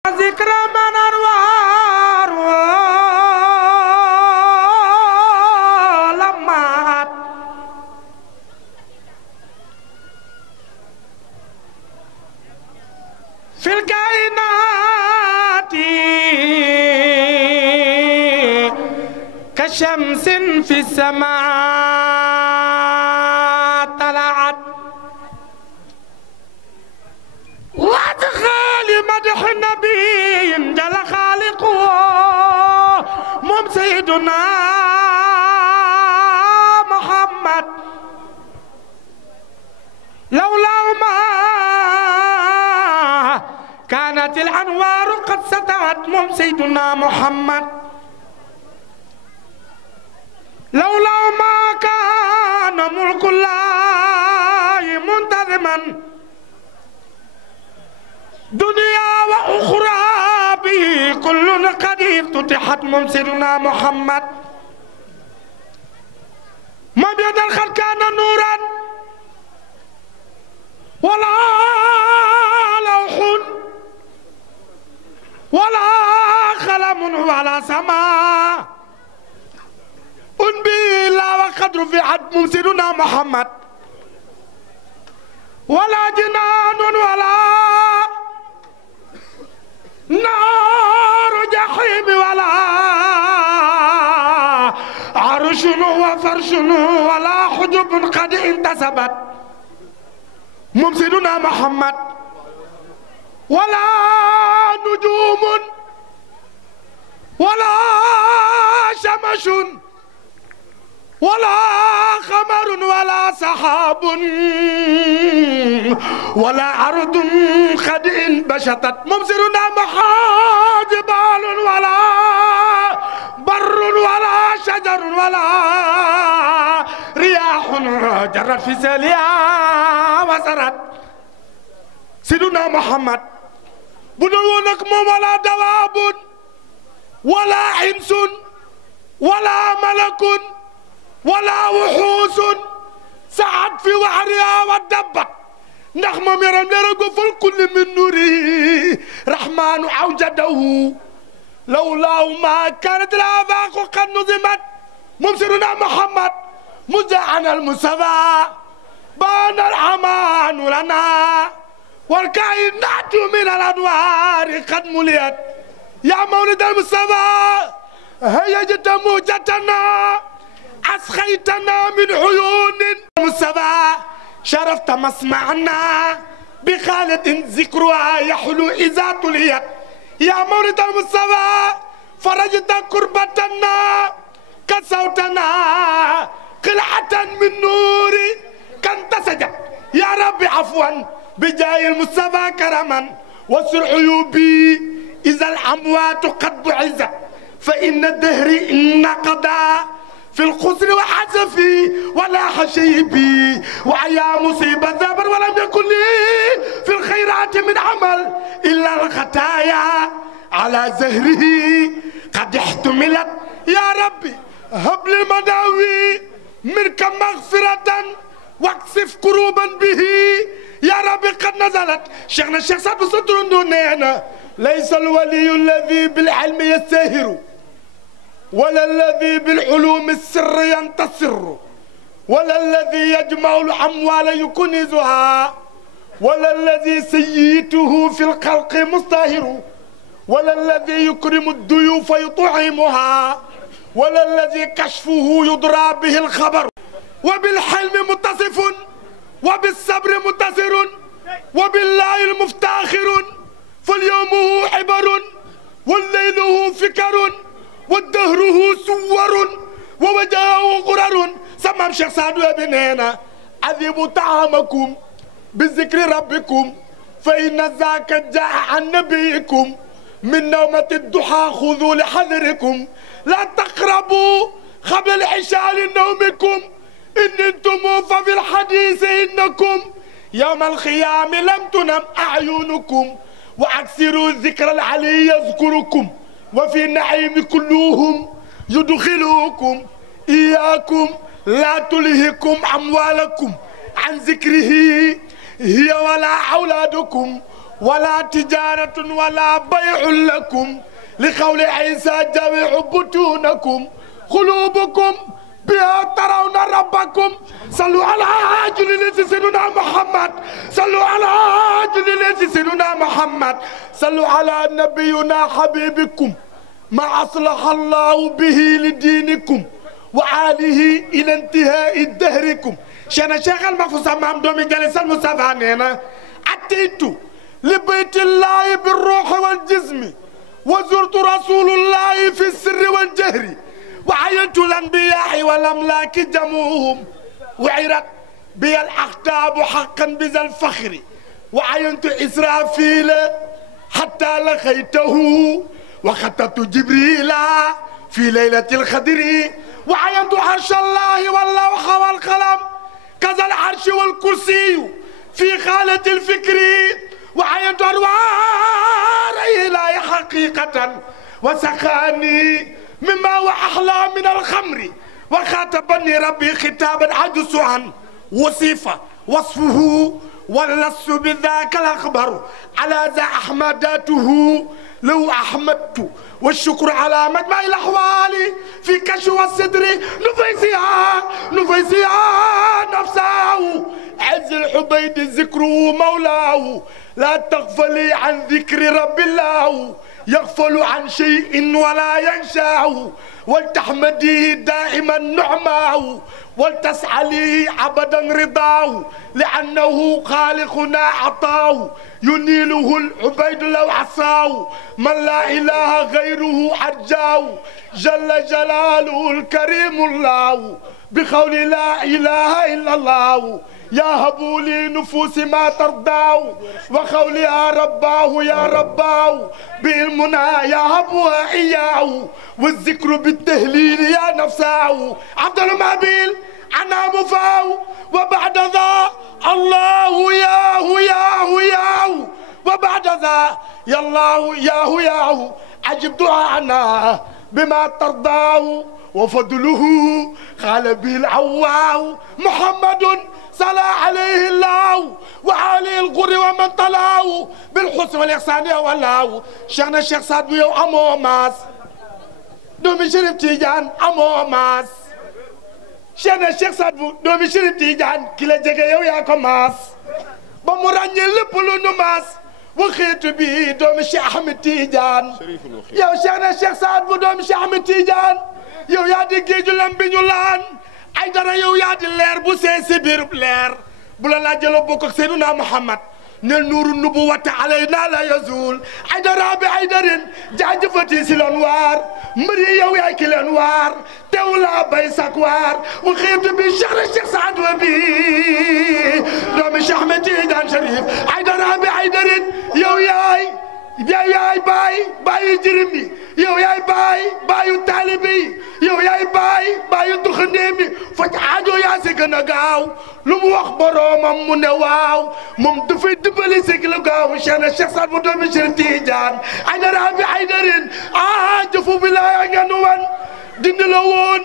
ذكرى من أنوار ولمعت في الكائنات كشمس في السماء طلعت وادخال مدح النبي جل خالقه مم سيدنا محمد لولا ما كانت الأنوار قد سطعت مم سيدنا محمد لولا ما كان ملك الله منتظما دنيا وأخرى به كل قد افتتحت ممسرنا محمد ما بيد الخلق كان نورا ولا لوح ولا خلم ولا سماء أنبي لا وقد رفعت ممسرنا محمد ولا جنان ولا نار جحيم ولا عرش وفرش ولا حجب قد انتسبت ممسدنا محمد ولا نجوم ولا شمس ولا خمر ولا سحاب ولا أرض قد انبشطت ممسرنا محاجبال ولا بر ولا شجر ولا رياح جرت في سليا وسرت سيدنا محمد بدونك ولا دواب ولا إنس ولا ملك ولا وحوش سعد في وحرها والدبت نخمة مرم لرقف الكل من نوره رحمن أوجده لولاه ما كانت الآفاق قد نظمت مبصرنا محمد مزعنا المصطفى بان الأمان لنا والكائنات من الأنوار قد مليت يا مولد المصطفى هيجت موجتنا أسخيتنا من عيون المصطفى شرفت مسمعنا بخالد ذكرها يحلو إذا تليت يا مولد المصطفى فرجت كربتنا كسوتنا قلعة من نور كانتسجت يا رب عفوا بجاه المصطفى كرما وسر عيوبي إذا الأموات قد بعزت فإن الدهر إن قضى في الخسر وحسفي ولا حشيبي وعيا مصيبة ذابر ولم يكن لي في الخيرات من عمل إلا الخطايا على زهره قد احتملت يا ربي هب لي المداوي منك مغفرة واكسف كروبا به يا ربي قد نزلت. شيخنا الشيخ سعد بن نينا ليس الولي الذي بالعلم يستهر ولا الذي بالعلوم السر ينتصر ولا الذي يجمع الأموال يكنزها ولا الذي سيئته في الخلق مستهر ولا الذي يكرم الضيوف يطعمها ولا الذي كشفه يضرى به الخبر وبالحلم متصف وبالصبر متصر وبالله المفتاخر فاليوم حبر والليل فكر والدهر سور ووجهه غرر. سمام شيخ سعد بنينا عذبوا طعامكم بذكر ربكم فإن ذاك جاء عن نبيكم من نومة الضحى خذوا لحذركم لا تقربوا قبل العشاء لنومكم إن انتم ففي الحديث إنكم يوم الخيام لم تنم أعينكم وأكثروا ذكر العلي يذكركم وفي النعيم كلهم يدخلوكم إياكم لا تلهكم أموالكم عن ذكره هي ولا أولادكم ولا تجارة ولا بيع لكم لقول عيسى جميع بطونكم قلوبكم بها ترون ربكم. صلوا على عاجل سيدنا محمد صلوا على عاجل سيدنا محمد صلوا على نبينا حبيبكم ما أصلح الله به لدينكم وعاله إلى انتهاء دهركم. شيخنا شيخ المخفوص أمام دومي جالس المصطفى نينا أتيت لبيت الله بالروح والجسم وزرت رسول الله في السر والجهر وعينت الأنبياء والأملاك جموعهم وعرت بي الأخطاب حقا بذا الفخر وعينت إسرافيل حتى لقيته وخطبت جبريل في ليلة الخدر وعينت عرش الله واللوح والقلم كذا العرش والكرسي في خالة الفكر وعينت أنوار إلهي حقيقة وسقاني مما هو أحلى من الخمر وخاطبني ربي خطابا عجز عن وصفه ولست بذاك الأخبر على ذا أحمداته لو أحمدت والشكر على مجمع الأحوال في كشف الصدر نفيسها نفسه عز الحبيد ذكره مولاه لا تغفلي عن ذكر رب الله يغفل عن شيء ولا ينشاه ولتحمديه دائما نعماه ولتسعليه عبدا رضاه لأنه خالقنا عطاه ينيله العبيد لو عصاه من لا إله غيره أرجاه جل جلاله الكريم الله بقول لا إله إلا الله يهب لي نفوس ما ترضاه وقولي يا رباه يا رباه بالمنى يهبها إياه والذكر بالتهليل يا نفساه عبد المابيل أنا مفاو وبعد ذا الله ياه وبعد ذا يا الله ياه أجب دعاءنا بما ترضاه وفضله قال به العواه محمد صلى عليه الله وعليه الغر ومن طلاه بالحسن والإحسان والله. شيخنا الشيخ سعد بيو أمو ماس دومي شريف تيجان أمو ماس شيخنا الشيخ سعد دومي شريف تيجان كلا جيجا يو ياكو ماس بمراني لبلو نماس وخيت بي دومي شيخ أحمد تيجان يو شيخنا الشيخ سعد دومي شيخ أحمد تيجان يو يادي جيجو لمبي نيولان ay dara yow yaa di leer bu see si biirub leer bu la jëloo bokk ak Seydina Muhammad nel nuuru nubuwwati alayna la yazul ay dara bi ay darin jaajëfati si leen waar mbër yi yow yaay ki leen waar teew laa bay sak waar mu xiibtu bi Cheikh Saad bi doomi Cheikh Ahmed Tidiane Cherif ay dara bi ay darin yow yaay yaay bàyyi jirim yi yow yaay bàyyi taalibe yi yow yaay bàyyi doxandéem yi faj aajo yaa si gën a gaaw lu mu wax boroomam mu ne waaw moom dafay dimbali si la gaaw Cheikh Saad bu doomi Cheikh Tidiane Aïdara bi Aïdarin jëfu bi laa ngeen wan dindi la woon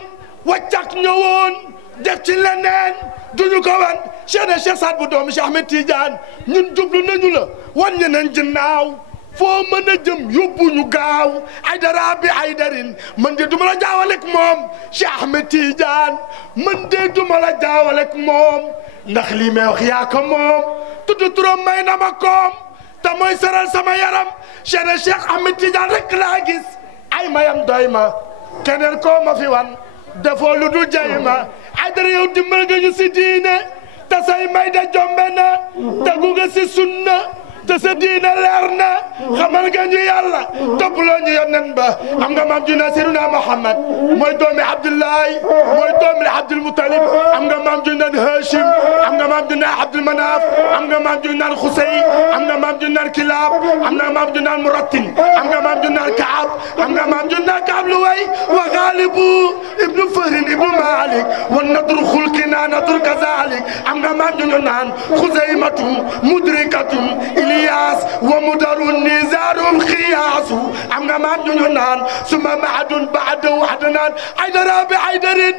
wàccak ñëwoon def ci leneen duñu ko wan Cheikh Saad bu doomi Cheikh Ahmed Tidiane ñun jublu nañu la wan ñeneen ginnaaw foo mën a jëm yóbbu ñu gaaw Aïdara bi Aïdarin man de duma la jaawalek moom Cheikh Ahmed Tidiane man de duma la jaawalek moom ndax lii may wax yaa ko moom tudd turam may na ma koom te mooy saral sama yaram Cheikh Ahmed Tidiane rek laa gis ay mayam doy ma keneen koo ma fi wan defoo lu dul jay ma Aïdara yow dimbal nga ñu si diine te say may da jombe na tegu nga si sunna te sa diine leer na xamal nga ñu yàlla toppaloo ñu yonent ba am nga maam ju Nasiruna Muhammad mooy doomi Abdullahi mooy doomi Abdul Mutalib am nga maam ju naan Hashim am nga maam ju naan Abdul Manaf am nga maam ju naan Xusay am nga maam ju naan Kilab am nga maam ju naan Murattin am nga maam ju naan Kaab am nga maam ju naan Kaab Luway wa Galibu ibnu Fahrin ibnu Malik wa nadru xulqina nadru kazalik am nga maam ju naan Xuzaymatu mudrikatum Ilyas wa mudarun nizarum xiyaas am nga maam ñu naan suma maadun baadahu adnaan Aïdara bi Aïdarin.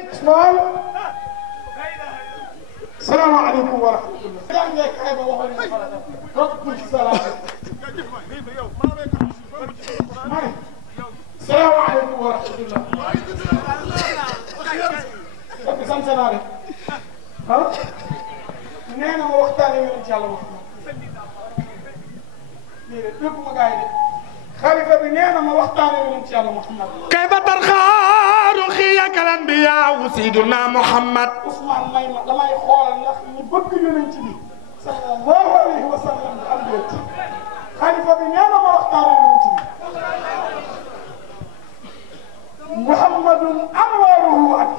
salaamaaleykum wa rahmatulah. nee na ma waxtaanee yonent Yàlla wax xalifa bi nee na ma waxtaanee yonent Yàlla Muhammad kayfa tarxaaru xiyaka al-anbiyaa sayyiduna Muhammad. Ousmane may ma damay xool ndax ñu bëgg yonent bi sallallahu alayhi wa sallam am déet xalifa bi nee na ma waxtaanee yonent bi Muhammadun anwaaruhu ak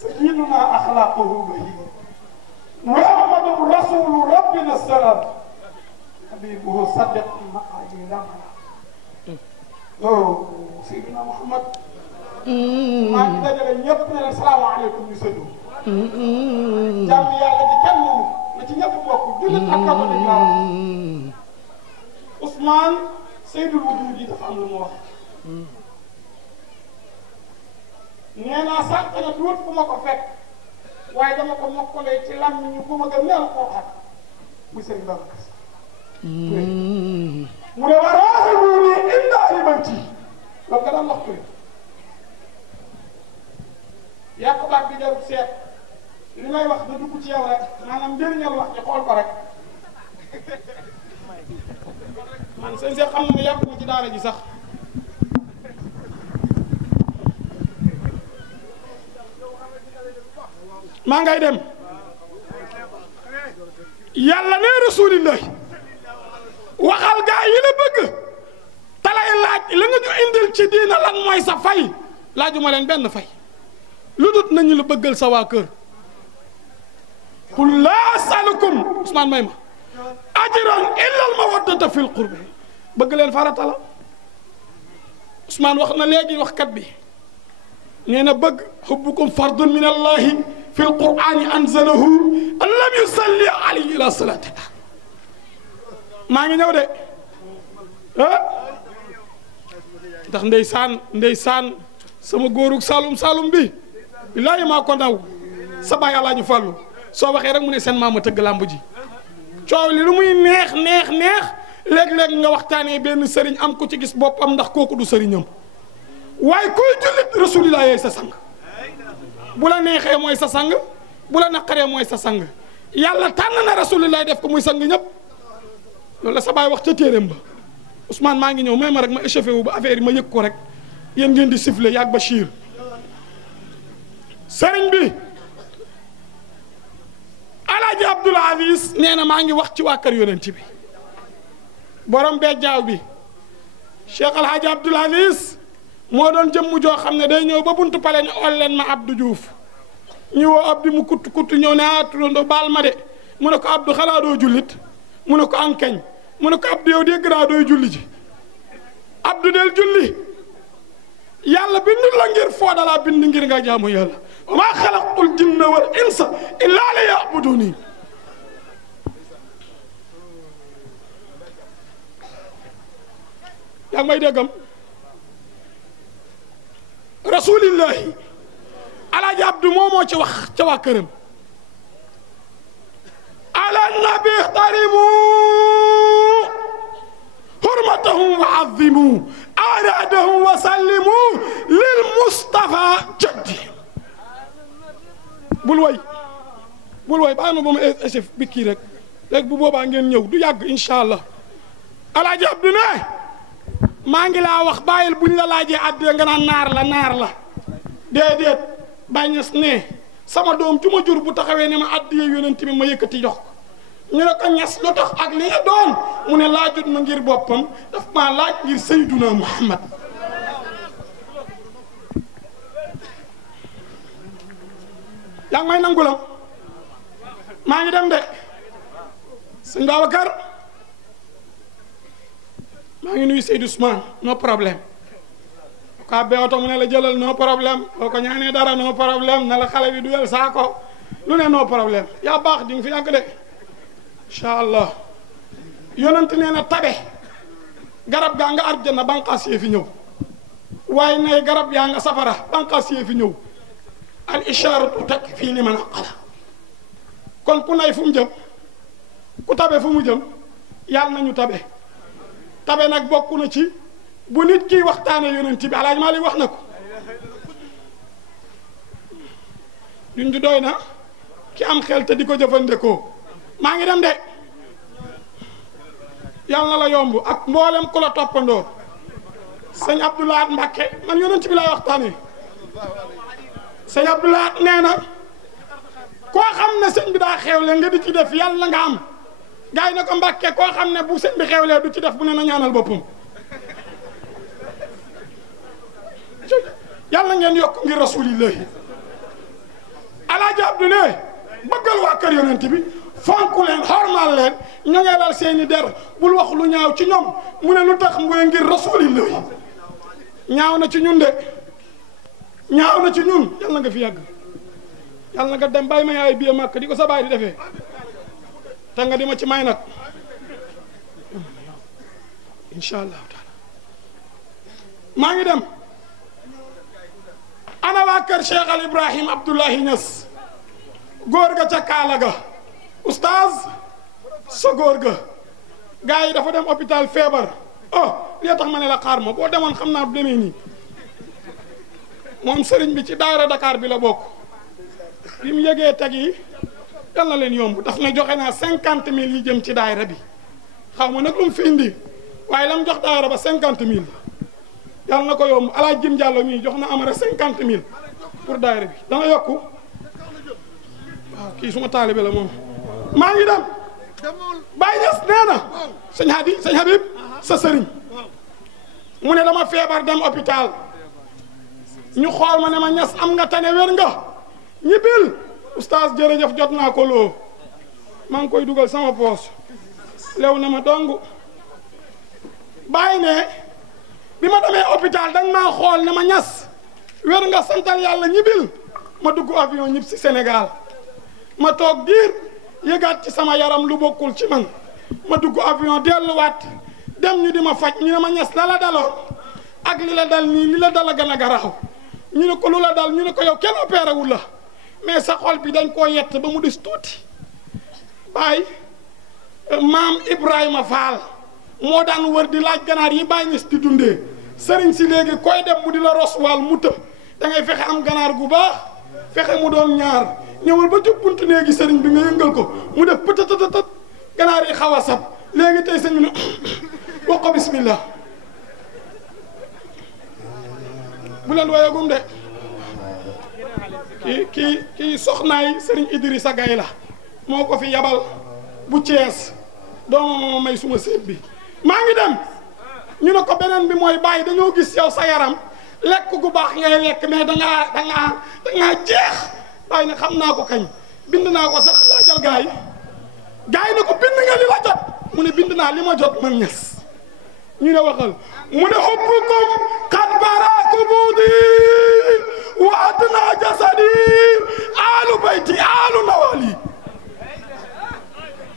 sayyiduna axlaaquhu bahiim Muhammadun rasulu rabbina salaam حبيبه صدق المقادير سيدنا محمد ما نقدر نيب السلام عليكم يسدو جام يالا دي كان ما تي نيب بوك جولت ak catholique la Ousmane Seydou Wujud yi dafa am lu mu wax nee naa sànq na duut fu ma ko fekk waaye dama ko mokkalee ci lam ñu bu ma gën neex koo xam muy Serigne Babacar mu ne waraaxibuni inda ahibati loolu nga daan wax koy yàq baat bi jarul seet li may wax da dugg ci yow rek maanaam njëriñal wax ci xool ko rek man seen seet xam na ne yàq ma ci daara ji sax maa ngay dem yàlla ne rasulillah waxal gaa yi la bëgg talay laaj la nga ñu indil ci diina lan mooy sa fay laajuma leen benn fay lu dut nañu la bëggal sa waa kër qul laa asalukum Ousmane may ma ajran illa al mawaddata fil qurbi bëgg leen farata la Ousmane wax na léegi waxkat bi nee na bëgg hubbukum fardun min allahi fil qur'ani anzalahu an lam yusalli alayhi ila salatillah maa ngi ñëw de ah ndax ndeysaan sama góorug Saalum bi billaahi maa ko naw sa baay Alaaji Fàllu soo waxee rek mu ne seen maama tëgg làmb ji coow li lu muy neex léeg-léeg nga waxtaanee benn sëriñ am ku ci gis boppam ndax kooku du sëriñam waaye kuy jullit rasulillah yooyu sa sang bu la neexee mooy sa sang bu la naqaree mooy sa sang yàlla tànn na rasulillah def ko muy sang ñëpp loolu la sa baay wax ca téeréem ba Ousmane maa ngi ñëw may ma rek ma échauffé wu ba affaire yi ma yëg ko rek yéen ngeen di siffler yaag Bachir sëriñ bi Alaaji Abdoul Aziz nee na maa ngi wax ci waa kër yonent bi borom bee jaaw bi Cheikh Alhaji Abdoul Aziz moo doon jëmm joo xam ne day ñëw ba buntu pale ne ol leen ma Abdou Diouf ñu woo Abdou mu kutt ñëw ne turandoo baal ma de mu ne ko Abdou xalaa doo jullit mu ne ko ankañ mu ne ko Abdou yow dégg naa dooy julli ji Abdou del julli yàlla bindul la ngir foo dalaa bind ngir nga jaamu yàlla wa maa xalaqtul jinna wal insa illaa liya'buduni yaa ngi may déggam rasulillahi alaaji Abdou moo ci wax ca waa këram ala nabi ihtarimu hurmatahum wa azimu aradahum wa sallimu lil Mustafa jaddi bul way baa ma ba ma chef bi kii rek léegi bu boobaa ngeen ñëw du yàgg incha allah alaaji Abdou ne maa ngi laa wax bàyyil buñ la laajee àddee nga naan naar la déedéet bàyyi ñes ne sama doom ju ma jur bu taxawee ne ma àddee yonent bi ma yëkkati jox ko ñu ne ko ñes lu tax ak li nga doon mu ne laajut ma ngir boppam daf maa laaj ngir Seyduna Muhammad yaa ngi may nangulam maa ngi dem de sëñ Babacar maa ngi nuyu Seydou Ousmane no problème ka beewoto mu ne la jëlal no problème boo ko ñaanee dara no problème na la xale bi duyal saako lu ne no problème yaa baax di nga fi yàgg de incha allah yonent nee na tabe garab gaa nga arjana banqaas yee fi ñëw waaye nay garab yaa nga safara banqaas yee fi ñëw al isharatu takfi liman aqala kon ku nay fu mu jëm ku tabe fu mu jëm yàlla nañu tabe tabe nag bokk na ci bu nit kiy waxtaane yonent bi Alaaji Maalik wax na ko duñ du doy na ki am xel te di ko jëfandikoo maa ngi dem de yàlla na la yomb ak mboolem ku la toppandoo sëñ Abdoulaye Mbacke man yonent bi laay waxtaane sëñ Abdoulaye nee na koo xam ne sëñ bi daa xewle nga di ci def yàlla nga am gars yi ne ko Mbàkke koo xam ne bu sëñ bi xewlee du ci def bu ne na ñaanal boppam yàlla ngeen yokk ngir rasulillahi alaaji Abdu ne bëggal waa kër yonent bi fonk leen xormaal leen ñoŋeelal seeni der bul wax lu ñaaw ci ñoom mu ne lu tax mu ne ngir rasulillahi ñaaw na ci ñun de ñaaw na ci ñun yàlla nga fi yàgg yàlla nga dem bàyyi ma yaay biye màkk di ko sa baay di defee te nga di ma ci may nag incha allahu taala maa ngi dem ana waa kër Cheikh Al Ibrahim Abdoulahi Niass góor ga ca Kaala ga oustaz sa góor ga gars yi dafa dem hôpital feebar oh li tax ma ne la xaar ma boo demoon xam naa du demee nii moom sëriñ bi ci daayira Dakar bi la bokk bi mu yëgee teg yi yal na leen yomb daf na joxe naa 50 000 yi jëm ci daayira bi xaw ma nag lu mu fi indi waaye la mu jox daayira ba 50 000 yal na ko yomb alaaj Jim Diallo mii jox na Amara 50 000 pour daayira bi danga yokku waaw kii suma taalibe la moom maa ngi dem Baye Niass nee na sëñ Habib sa sëriñ mu ne dama feebar dem hôpital ñu xool ma ne ma Niass am nga tane wér nga ñibbil oustaz jërëjëf jot naa ko loo maa ngi koy dugal sama poos lew na ma dong bàyyi ne bi ma demee hôpital dañ maa xool ne ma Niass wér nga santal yàlla ñibbil ma dugg avion ñib si Sénégal ma toog diir yëgaat ci sama yaram lu bokkul ci man ma dugg avion delluwaat dem ñu di ma faj ñu ne ma Niass la la daloon ak li la dal nii li la dal a gën a garaaw ñu ne ko lu la dal ñu ne ko yow kenn opéré wul la mais sa xol bi dañ koo yett ba mu des tuuti Baye maam Ibrahima Fall moo daan wër di laaj ganaar yi Baye Niass di dundee sëriñ si léegi koy dem mu di la roswaal mu të da ngay fexe am ganaar gu baax fexe mu doon ñaar ñëwal ba jub buntu néegi sëriñ bi nga yëngal ko mu def pëtëtëtët ganaar yi xaw a sab léegi tey sëñ bi ne wax ko bismillah bu leen wayagum de kii soxnaay sëriñ Idrissa Gaye la moo ko fi yabal bu Cees doomam moo may suma séet bi maa ngi dem ñu ne ko beneen bi mooy bàyyi dañoo gis yow sa yaram lekk gu baax ngay lekk mais dangaa jeex bàyyi ne xam naa ko kañ bind naa ko sax laajal gaa yi na ko bind nga li la jot mu ne bind naa li ma jot man ñes ñu ne waxal mu ne hubbukum qad baraaku buudi wa adna jasadi alu bayti alu nawali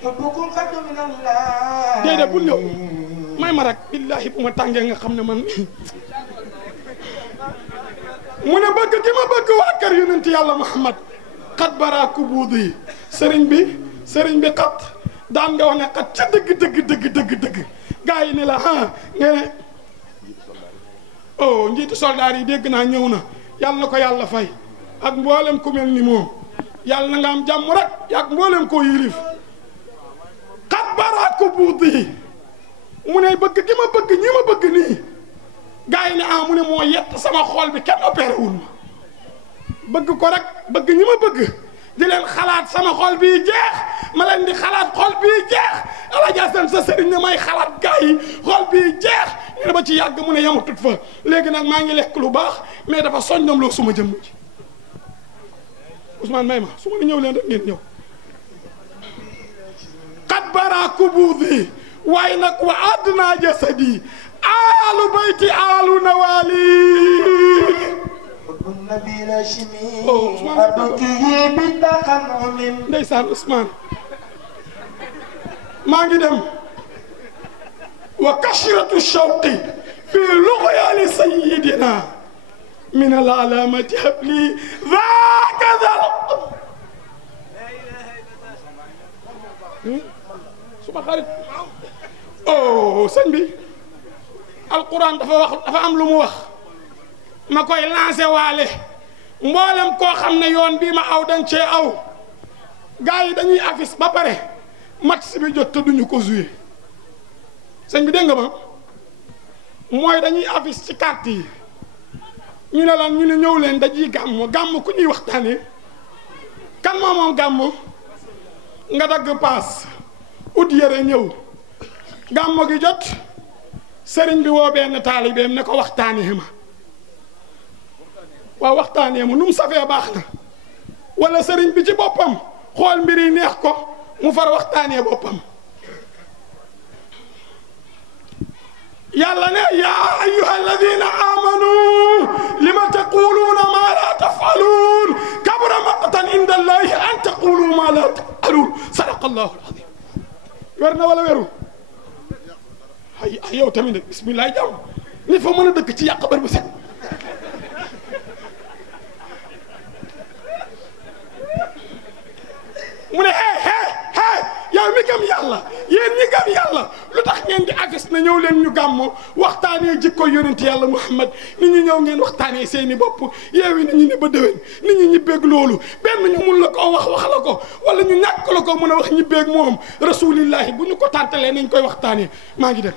hubbukum qad min Allah déedéet bul ñëw may ma rek billahi bu ma tàngee nga xam ne man mu ne bëgg gi ma bëgg waa kër yonent yàlla Muhammad qad baraaku buudi sëriñ bi xat daan nga wax ne xat ca dëgg gaa yi ne la ah nga ne oh njiitu soldaar yi dégg naa ñëw na yàlla na ko yàlla fay ak mboolem ku mel ni moom yàlla na nga am jàmm rek yaag mboolem koo yilif xat baraaku buudi mu ne bëgg gi ma bëgg ñi ma bëgg nii gaa yi ne ah mu ne moo yett sama xol bi kenn opéré wul ma bëgg ko rek bëgg ñi ma bëgg di leen xalaat sama xol bii jeex ma leen di xalaat xol bii jeex Alaaji Asan sa sëriñ ne may xalaat gaa yi xol bii jeex ñu ne ba ci yàgg mu ne yamatut fa léegi nag maa ngi lekk lu baax mais dafa soññam loo suma jëmm ji Ousmane may ma su ma ne ñëw leen rek ngeen ñëw xat baraaku buudi waaye nag wa adna jasadi alu bayti alu nawali النبي الهاشمي أبكيه بالتخمم ndeysaan Ousmane maa ngi dem wa kashratu shawqi fi lughyaani sayyidina min al alaamati habli zaaka zal suma xarit oh sëñ bi alquran dafa am lu mu wax ma koy lancé waale mboolem koo xam ne yoon bii ma aw danga cee aw gars yi dañuy affiche ba pare match bi jot te duñu ko joué sëñ bi dégg nga ma mooy dañuy affiche ci carte yi ñu ne lan ñu ne ñëw leen dañuy gàmm ku ñuy waxtaanee kan moom gàmm nga dagg paas ut yëre ñëw gàmm gi jot sëriñ bi woo benn taalibeem ne ko waxtaanee ma waaw waxtaanee ma nu mu safee baax na wala sëriñ bi ci boppam xool mbir yi neex ko mu far waxtaanee boppam yàlla ne yaa ayyuha alladina amanu lima taquluuna ma la tafaluun kabura maqtan inda allahi an taqulu ma la tafaluun sadaqa allahu alazim wer na wala weru ay yow tamit nag bismillah jàmm nit fa mën a dëkk ci yàq bër bu set mu ne yow mi gëm yàlla yéen ñi gëm yàlla lu tax ngeen di affiche na ñëw leen ñu gàmmo waxtaanee jikko yonent yàlla Muhammad nit ñi ñëw ngeen waxtaanee seeni bopp yeewi nit ñi ne ba déwén nit ñi ñibbeeg loolu benn ñu mun la ko wax la ko wala ñu ñàkk la ko mën a wax ñibbeeg moom rasulillahi bu ñu ko tàntalee nañ koy waxtaanee maa ngi dem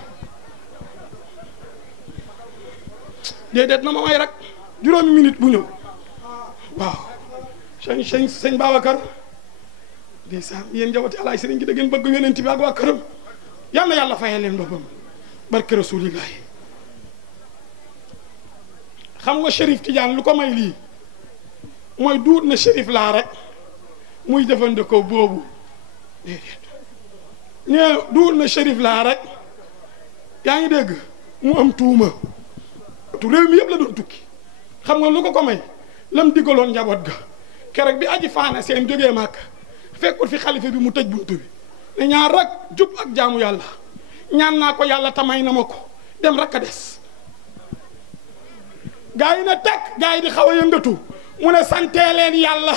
déedéet na ma may rek juróomi minute bu ñëw waaw sëñ Babacar ndeysaan yéen njabooti alaay sëriñ gi da ngeen bëgg yonent bi ak waa këram yal na yàlla fayal leen boppam barke rasulillahi xam nga Chérif Tidiane lu ko may lii mooy duut na Chérif laa rek muy jëfandikoo boobu déedéet ñee duut na Chérif laa rek yaa ngi dégg mu am tuuma tu réew mi yëpp la doon tukki xam nga lu ko may lam digaloon njaboot ga keroog bi aji faana seen jógee màkk fekkul fi xalifa bi mu tëj buntu bi ne ñaar rek jub ak jaamu yàlla ñaan naa ko yàlla tamay na ma ko dem rek a des gaa yi ne teg gaa yi di xaw a yëngatu mu ne santee leen yàlla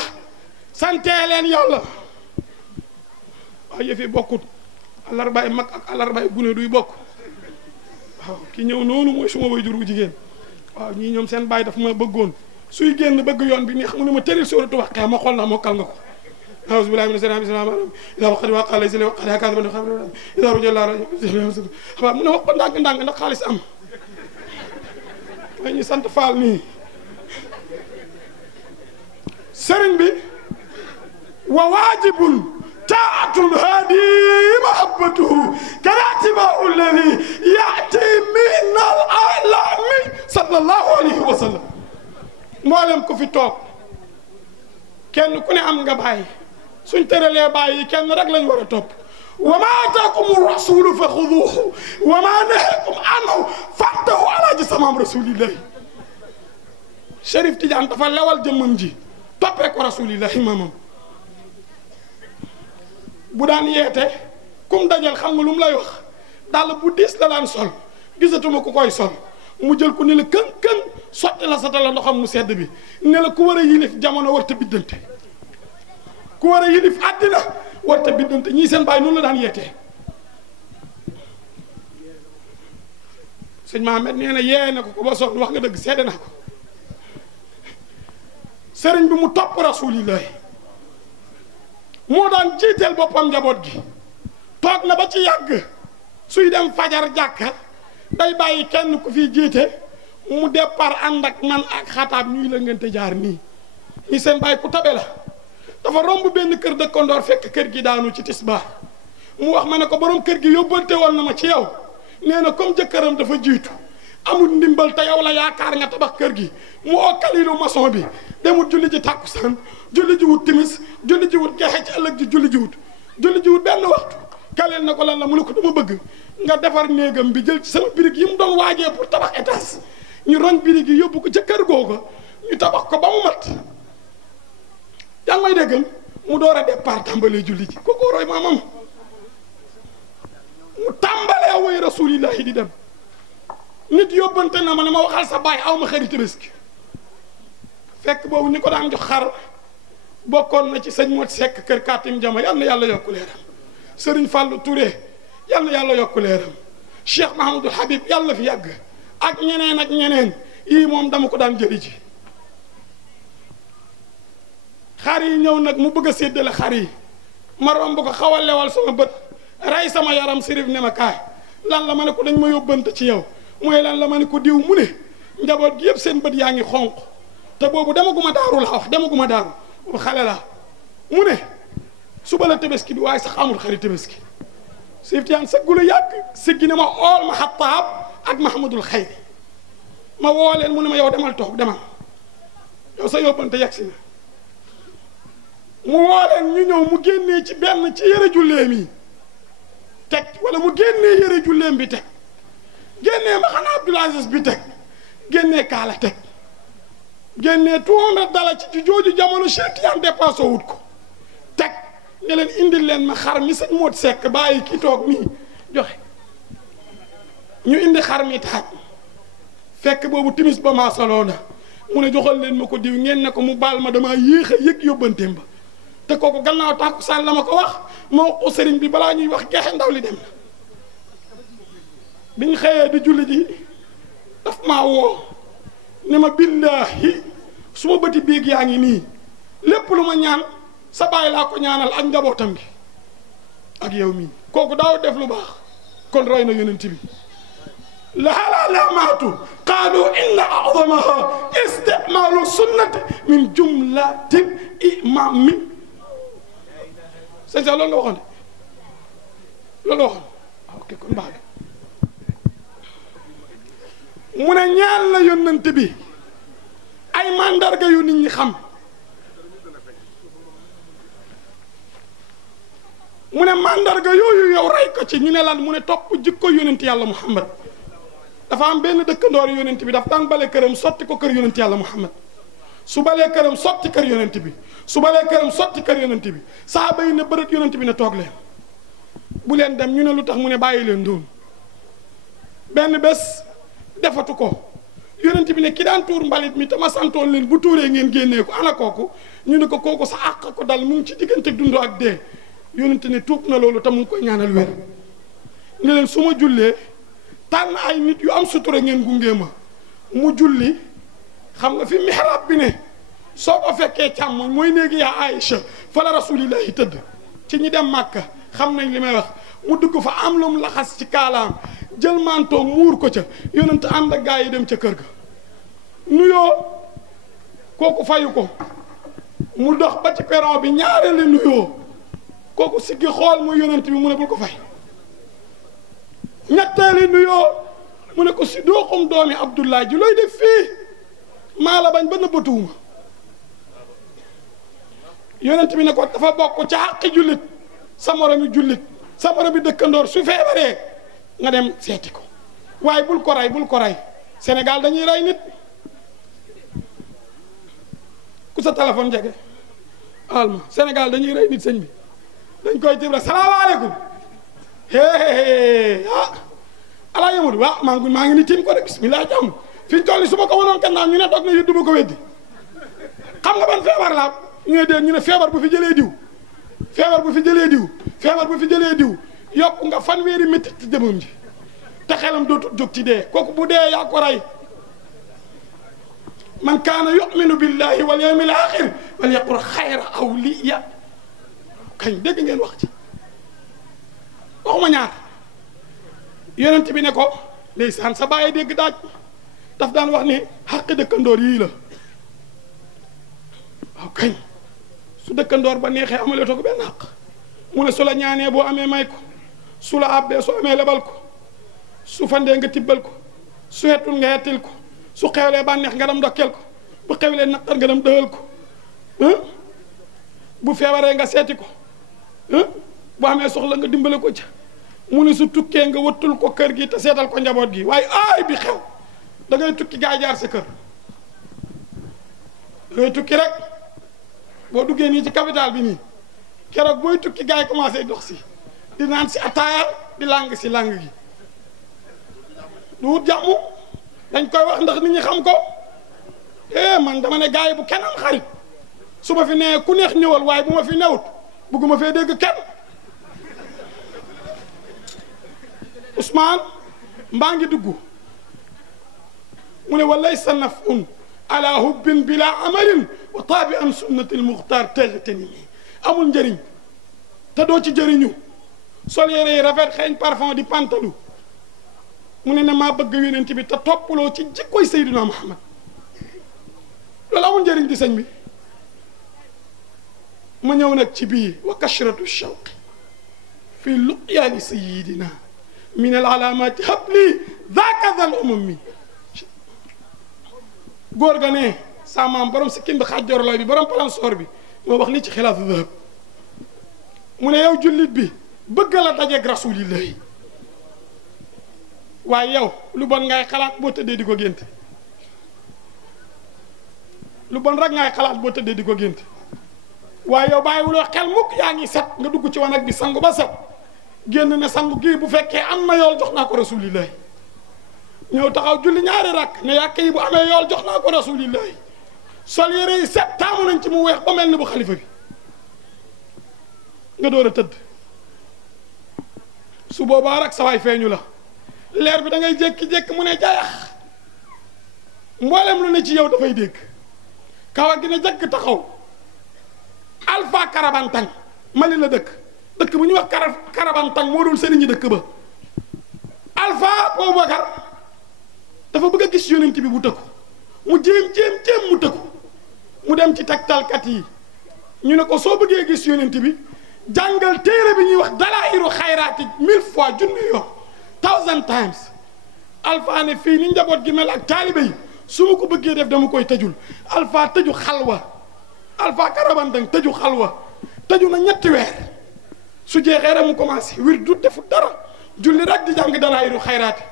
waaw yëf yi bokkut alarbaay mag ak alarbaay gune duy bokk waaw ki ñëw noonu mooy suma waajur bu jigéen waaw ñii ñoom seen baay daf ma bëggoon suy génn bëgg yoon bi neex mu ne ma tëril sóoratu Waqi'a ma xool na mokkal nga ko أعوذ بالله من الشيطان الرجيم إذا وقد وقع ليس لي وقد هكذا من خبر إذا رجع الله mu ne wax ko ndànk ndax xaalis am may ñu sant faal nii sëriñ bi wa waajibun taatul haadi mahabbatuhu karatibau alladi yaati min al alami sallallahu alayhi wa sallam mboolem ku fi toog kenn ku ne am nga bàyyi suñ tëralee bàyyi kenn rek lañ war a topp wa ma ataakum rasulu fa xuduuhu wa ma nahakum anhu fantahu alaaji samaam rasulillahi Chérif Tidiane dafa lewal jëmmam ji toppee ko rasulillahi maamam bu daan yeete kum dajal xam nga lu mu lay wax daal bu diis la daan sol gisatuma ku koy sol mu jël ko ni la kën sotti la sata la ndoxam mu sedd bi ne la ku war a yilif jamono war ta biddante ku war a yilif àddina war ta biddante ñii seen bàyyi noonu la daan yeetee sëñ Mahamed nee na yee na ko ba sonn wax nga dëgg seede naa ko sëriñ bi mu topp rasulillahi moo daan jiiteel boppam njaboot gi toog na ba ci yàgg suy dem fajar jàkka day bàyyi kenn ku fi jiite mu départ ànd ak man ak xataab ñuy la ngeen te jaar nii ñi seen bàyyi ku tabe la dafa romb benn kër dëkkandoor fekk kër gi daanu ci tisbaar mu wax ma ne ko borom kër gi yóbbante woon na ma ci yow nee na comme jëkkëram dafa jiitu amul ndimbal te yow la yaakaar nga tabax kër gi mu oo kalilu maçon bi demut julli ji tàkkusaan julli ji wut timis julli ji wut gexe ci ëllëg ji julli ji wut benn waxtu kalil na ko lan la mu ne ko dama bëgg nga defar néegam bi jël ci sama birig yi mu doon waajee pour tabax étage ñu roñ birig yi yóbbu ko ca kër googa ñu tabax ko ba mu mat yaa ngi may déggal mu door a départ tàmbalee julli ji kooku roy maamam mu tàmbalee woy rasulillahi di dem nit yóbbante na ma ne ma waxal sa baay aw ma xarit Tabaski fekk boobu ni ko daan jox xar bokkoon na ci sëñ Mot Seck kër Katim Jama yal na yàlla yokku leeram Serigne Fallou Touré yal na yàlla yokku leeram Cheikh Mahamadou Habib yàlla fi yàgg ak ñeneen yii moom dama ko daan jëli ji xar yi ñëw nag mu bëgg a séddale xar yi ma romb ko xaw a lewal sama bët rey sama yaram sirif ne ma kaay lan la ma ne ko dañ ma yóbbante ci yow mooy lan la ma ne ko diw mu ne njaboot gi yëpp seen bët yaa ngi xonq te boobu demaguma daaru la wax demaguma daaru boobu xale la mu ne suba la Tabaski bi waaye sax amul xarit Tabaski Sëriñ Tijaan sëggula yàgg siggi ne ma ool ma Xattaab ak Mahamadul Xayri ma woo leen mu ne ma yow demal toog demal yow sa yóbbante yegg si na mu woo leen ñu ñëw mu génnee ci benn ci yëre julleem yi teg wala mu génnee yëre julleem bi teg génnee ma xanaa Abdul Aziz bi teg génnee kaala teg génnee tuuma dala ci jooju jamono Cheikh Tijaan dépassé wut ko teg ne leen indil leen ma xar mi sëñ Moot Sekk bàyyi ki toog nii joxe ñu indi xar mi taaj fekk boobu timis ba maa soloo na mu ne joxal leen ma ko diw ngeen ne ko mu baal ma damaa yéex a yëg yóbbanteem ba te kooku gannaaw tàkkusaan la ma ko wax ma wax ko sëriñ bi balaa ñuy wax geexe ndaw li dem na biñ xëyee di julli ji daf maa woo ne ma billaahi su ma bëti biig yaa ngi nii lépp lu ma ñaan sa baay laa ko ñaanal ak njabootam bi ak yow mii kooku daaw def lu baax kon roy na yonent bi laha lamaatu qaalu inna a'zamaha isticmaalu sunnati min jumlatil imami sëñ sax loolu nga waxoon de loolu nga waxoon ok kon baax mu ne ñaan la yonent bi ay mandarga yu nit ñi xam mu ne mandarga yooyu yow rey ko ci ñu ne lan mu ne topp jikko yonent yàlla Muhammad dafa am benn dëkkandoor yonent bi daf daan bale këram sotti ko kër yonent yàlla Muhammad su balee këram sotti kër yonent bi su balee këram sotti kër yonent bi saaba yi ne bërët yonent bi ne toog leen bu leen dem ñu ne lu tax mu ne bàyyi leen doon benn bés defatu ko yonent bi ne ki daan tuur mbalit mi te ma santoon leen bu tuuree ngeen génnee ko ana kooku ñu ne ko kooku sa àq ko dal mu ngi ci diggante dund ak dee yonent ne tuub na loolu te mu ngi koy ñaanal wér ne leen su ma jullee tànn ay nit yu am sutura ngeen gungee ma mu julli xam nga fi mihrab bi ne soo ko fekkee càmmoñ mooy néegi yaa Aïcha fa la rasulillahi tëdd ci ñi dem Màkka xam nañ li may wax mu dugg fa am lu mu laxas ci kaalaam jël mantoom muur ko ca yonent ànd ak gaa yi dem ca kër ga nuyoo kooku fayu ko mu dox ba ci perron bi ñaareeli nuyoo kooku siggi xool muy yonent bi mu ne bul ko fay ñetteeli nuyoo mu ne ko si dooxum doomi Abdoulaye ji looy def fii maa la bañ ba nëbbatuwuma yonent bi ne ko dafa bokk ca àqi jullit sa moromi jullit sa borom bi dëkkandoor su feebaree nga dem seeti ko waaye bul ko rey Sénégal dañuy rey nit ku sa téléphone jege alma Sénégal dañuy rey nit sëñ bi dañ koy tib rek salaamaaleykum alaa yamadu waaw maa ngi ni tiim ko rek bismillah jàmm fi ñu toll nii su ma ko wanoon kannaaw ñu ne toog na yu du ma ko weddi xam nga ban feebar la ñu ne ñu ne feebar bu fi jëlee diw feebar bu fi jëlee diw yokk nga fanweeri métti ci jëmam ji te xelam dootul jóg ci dee kooku bu dee yaa ko rey man kaana yuminu billahi wal yawmil axir wal yaqul xayra aw liya kañ dégg ngeen wax ci waxuma ñaar yonent bi ne ko ndeysaan sa bàyyi dégg daaj daf daan wax ni xàq dëkkandoor yii la waaw kañ su dëkkandoor ba neexee amaletoo ko benn xaq mu ne su la ñaanee boo amee may ko su la àbbee soo amee lebal ko su fandee nga tibbal ko su xetul nga xettil ko su xewlee bànneex nga dem ndokkeel ko bu xewlee naqar nga dem dëwal ko bu feebaree nga seeti ko bu amee soxla nga dimbale ko ca mu ne su tukkee nga wëttul ko kër gi te seetal ko njaboot gi waaye aay bi xew da ngay tukki gaa jaar sa kër da ngay tukki rek boo duggee nii ci capital bi nii keroog booy tukki gaa yi commencé dox si di naan si ataaya di làng si làng gi du wut jàmm dañ koy wax ndax nit ñi xam ko man dama ne gaa yi bu kenn am xarit su ma fi nee ku neex ñëwal waaye bu ma fi newut bugguma fee dégg kenn Ousmane mbaa ngi dugg mu ne walaysa nafun ala hubbin bila amalin wa taabi am sunnati lmuxtaar tellatani mi amul njëriñ te doo ci jëriñu sol yére yi rafet xeeñ parfum di pantalu mu ne maa bëgg yonent bi te toppaloo ci jikkoy Seydina Muhammad loolu amul njëriñ di sëñ bi ma ñëw nag ci bii wa kashratu shawqi fi luqyaani sayidina min al alaamati habli daaka dal ummi góor ga ne sa maam borom sikkin bi xaajorlooy bi borom palansoor bi moo wax lii ci xilaasu dahab mu ne yow jullit bi bëgg la dajeeg rasulillahi waaye yow lu bon ngay xalaat boo tëddee di ko gént lu bon rek ngay xalaat boo tëddee di ko gént waaye yow bàyyiwuloo xel mukk yaa ngi set nga dugg ci wanag bi sangu ba set génn ne sangu gii bu fekkee am na yool jox naa ko rasulillahi ñëw taxaw julli ñaari rakk ne yàq yi bu amee yool jox naa ko rasulillahi sol yére yi set taamu nañ ci mu weex ba mel ni bu xalifa bi nga door a tëdd su boobaa rek sa waay feeñu la leer bi da ngay jékki-jékki mu ne jayax mboolem lu ne ci yow dafay dégg kawar gi ne jëkk taxaw Alpha Karabantang Mali la dëkk bu ñuy wax Karabantang moo dul sëriñi dëkk ba Alpha Boubacar dafa bëgg a gis yonent bi bu tëkku mu jéem mu tëkku mu dem ci tegtalkat yi ñu ne ko soo bëggee gis yonent bi jàngal téere bi ñuy wax dalaa'iru xayraati 1000 fois junni yoon 1000 times Alpha ne fii ni njaboot gi mel ak taalibe yi su ma ko bëggee def dama koy tëjul Alpha tëju xalwa Alpha Karabantang tëju xalwa tëju na ñetti weer su jeexee rek mu commencé wir du defu dara julli rek di jàng dalaa'iru xayraati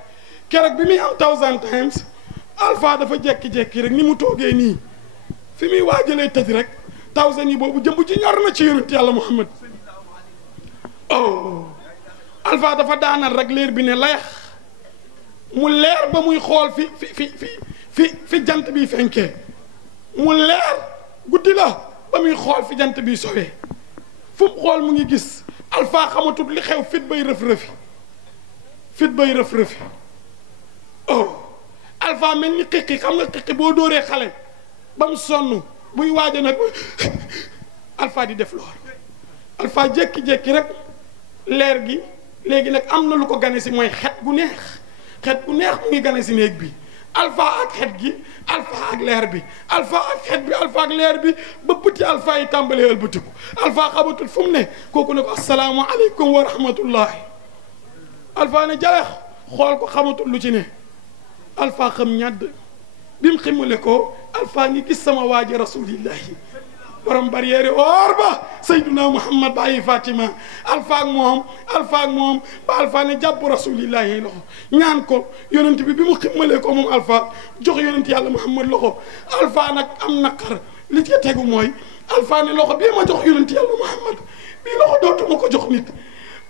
keroog bi muy am 1000 times Alpha dafa jekki-jekki rek ni mu toogee nii fi muy waajalee tëj rek 1000 yi boobu jëmb ci ñor na ci yonent yàlla Muhammad oh Alpha dafa daanal rek leer bi ne layax mu leer ba muy xool fi jant bi fenkee mu leer guddi la ba muy xool fi jant bi sowee fu mu xool mu ngi gis Alpha xamatut li xew fit bay rëf-rëfi oh Alpha mel ni xiqi xam nga xiqi boo dóoree xale ba mu sonn buy waaja nag Alpha di def lool Alpha jékki-jékki rek leer gi léegi nag am na lu ko gane si mooy xet gu neex mu ngi gane si néeg bi Alpha ak xet gi Alpha ak leer bi Alpha ak xet bi Alpha ak leer bi ba bëti Alpha yi tàmbalee ëlbatiku Alpha xamatul fu mu ne kooku ne ko asalaamu aleykum wa rahmatullahi Alpha ne jaleex xool ko xamatul lu ci ne Alpha xam ñàdd bi mu ximale ko Alpha ngi gis sama waaji rasulillahi borom barrière or ba Seydina Muhammad bàyyi Fatima alfa ak moom ba alfa ne jàpp rasulillahi loxo ñaan ko yonent bi mu ximmalee ko moom alfa jox yonent yàlla Muhammad loxo alfa nag am naqar li ci tegu mooy alfa ne loxo bii ma jox yonent yàlla Muhammad bii loxo dootuma ko jox nit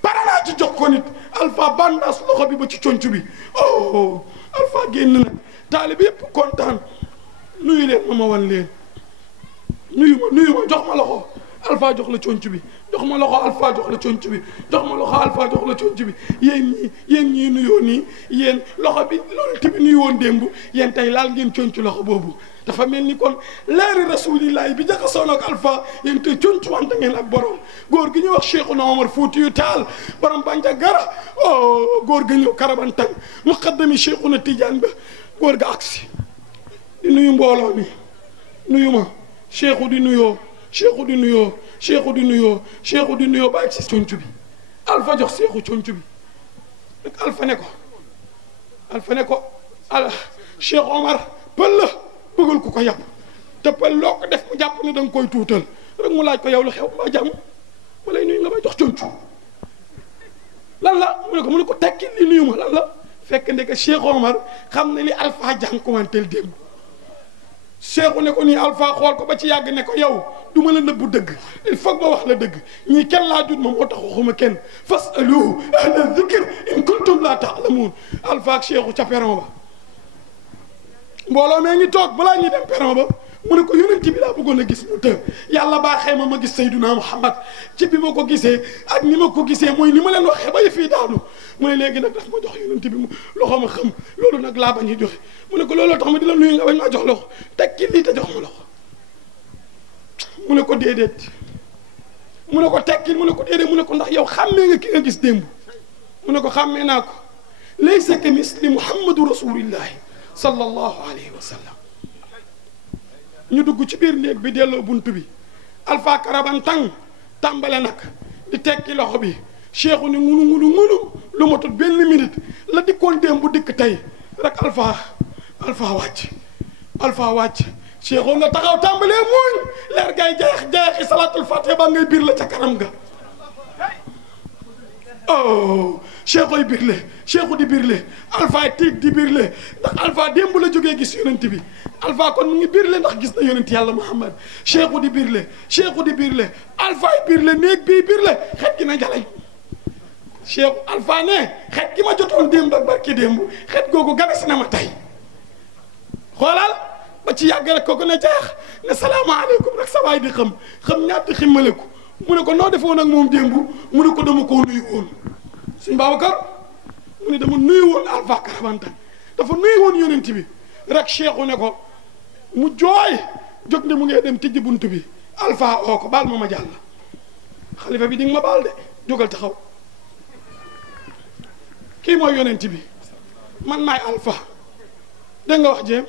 pare naa ci jox ko nit alfa bandaas loxo bi ba ci conc bi oh alfa génn nag taalibe yëpp kontaan nuyu leen ma wan leen nuyu ma jox ma loxo alfa jox la conc bi jox ma loxo alfa jox la conc bi jox ma loxo alfa jox la conc bi yéen ñii nuyoo nii yéen loxo bi loolu tamit nuyu woon démb yéen tey laal ngeen conc loxo boobu dafa mel ni kon leeri rasulillahi bi jaxasoon ak alfa yéen tey conc wante ngeen ak borom góor gi ñuy wax Cheikhuna Omar Foutiyou Tall borom Bandiagara oh góor ga ñëw Karabantan muqaddami Cheikhuna Tidiane ba góor ga agsi di nuyu mbooloo mi nuyu ma cheikhu di nuyoo ba ak si conc bi alfa jox cheikhu conc bi nag alfa ne ko Cheikh Omar pël la bëggul ku ko yàpp te pël loo ko def mu jàpp ne da nga koy tuutal rek mu laaj ko yow lu xew mbaa jàmm ma lay nuyu nga may jox conc lan la mu ne ko tekki li nuyu ma lan la fekk ndeke Cheikh Omar xam ne li alfa jànkuwanteel démb Cheikhu ne ko nii alfa xool ko ba ci yàgg ne ko yow du ma la nëbbu dëgg il faut ma wax la dëgg ñii kenn laa jut ma moo tax waxuma kenn fasalu ahla zikr in kuntum la ta'lamun alfa ak Cheikhu ca peron ba mbooloo mee ngi toog balaa ñuy dem peron ba mu ne ko yonent bi laa bëggoon a gis mu të yàlla baaxee ma gis Seydina Muhammad ci bi ma ko gisee ak ni ma ko gisee mooy ni ma leen waxee ba fii daanu mu ne léegi nag daf ma jox yonent bi mu loxo ma xam loolu nag laa bañ a joxe mu ne ko looloo tax ma di la nuyu nga bañ maa jox loxo tekki lii te jox ma loxo mu ne ko déedéet mu ne ko tekki mu ne ko déedéet mu ne ko ndax yow xàmmee nga ki nga gis démb mu ne ko xàmmee naa ko laysa ka misli Muhammadu rasulillahi sallallahu alayhi wa sallam ñu dugg ci biir néeg bi delloo buntu bi alfa Karabantan tàmbale nag di tekki loxo bi cheikhu ni ngunu lu ma tut benn minute la dikkoon démb bu dikk tey rek alfa wàcc cheikhu nga taxaw tàmbalee muuñ leer gay jeexi salatul fatiha ba ngay biir la ca kanam ga oh cheikhu di birle alfa tiit di birle ndax alfa démb la jógee gis yonent bi alfa kon mu ngi birle ndax gis na yonent yàlla Muhammad cheikhu di birle alfa yi birle néeg bii birle xet gi na jalañ cheikhu alfa ne xet gi ma jotoon démb ak barki démb xet googu ganes na ma tey xoolal ba ci yàgg rek kooku ne jeex ne salaamaaleykum rek sa waay di xam ñaata ximmaleku mu ne ko noo defoon ak moom démb mu ne ko dama koo nuyu woon suñ Babacar mu ne dama nuyu woon alfa Karabantan dafa nuyu woon yonent bi rek cheikhu ne ko mu jooy jóg ne mu ngee dem tijji buntu bi alfa oo ko baal ma jàll xalifa bi di nga ma baal de jógal taxaw kii mooy yonent bi man maay alfa dégg nga wax jéem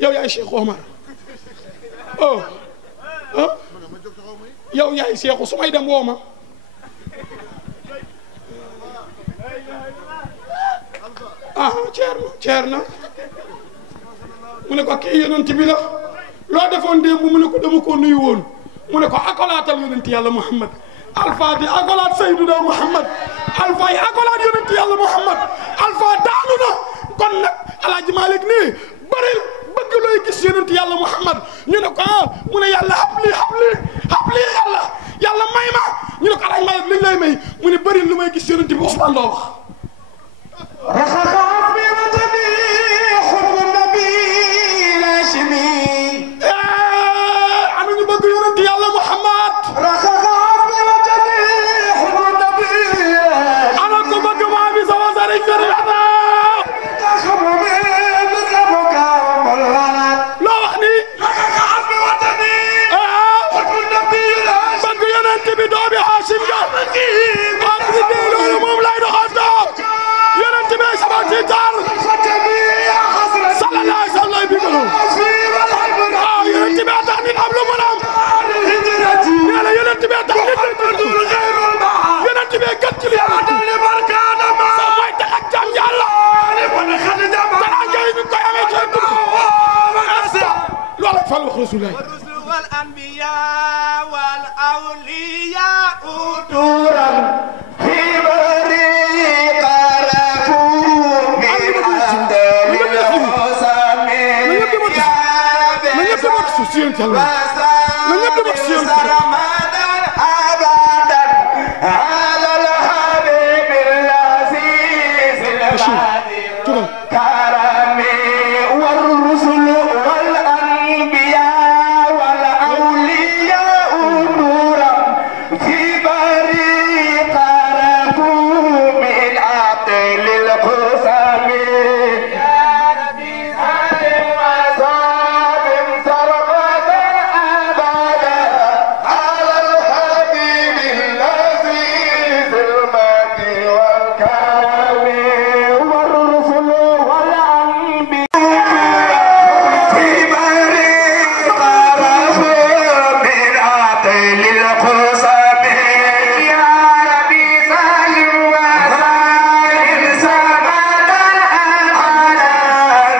yow yaay Cheikh Omar oh yow yaay Cheikhu su may dem woo ma ceerno mu ne ko kii yonent bi la loo defoon démb mu ne ko dama ko nuyu woon mu ne ko akolaatal yonent yàlla Muhammad alfa di akolaat Seydina Muhammad alfa yi akolaat yonent yàlla Muhammad alfa daanu na kon nag Alaaji Malik nii bëril bëgg looy gis yonent yàlla Muhammad ñu ne ko mu ne yàlla habli yàlla may ma ñu ne ko Alaaji Malik li lay may mu ne bëril lu may gis yonent bi Ousmane loo wax ana ñu bëgg yonent yàlla Muhammad ana ko bëgg maa bi sama sëriñ loo wax ni bëgg yonent bi doomi Hashim ga loolu moom lay doxantoo yonent bi sama tiitar sallallahu alayhi wa sallam bi gënu yonent bi tax nit am lu mën a am nee na yonent bi tax nit yonent bi gën ci li sa mooy tax ak jàmm yàlla dara ngay ñu koy amee ci loolu fal wax rasulullah والأنبياء والأولياء دورا في بريق ركوب عند الحسام سرمدا أبدا على الحبيب العزيز البديع كرمي والرسل والأنبياء والأولياء نورا في بريق ركوب من عبد للقسم يا ربي سالم وصابم سرمدا أبدا على الحبيب العزيز المجد والكرم والرسل والأنبياء في بريق ركوب من عبد للقسم يا ربي سالم وصابم سرمدا أبدا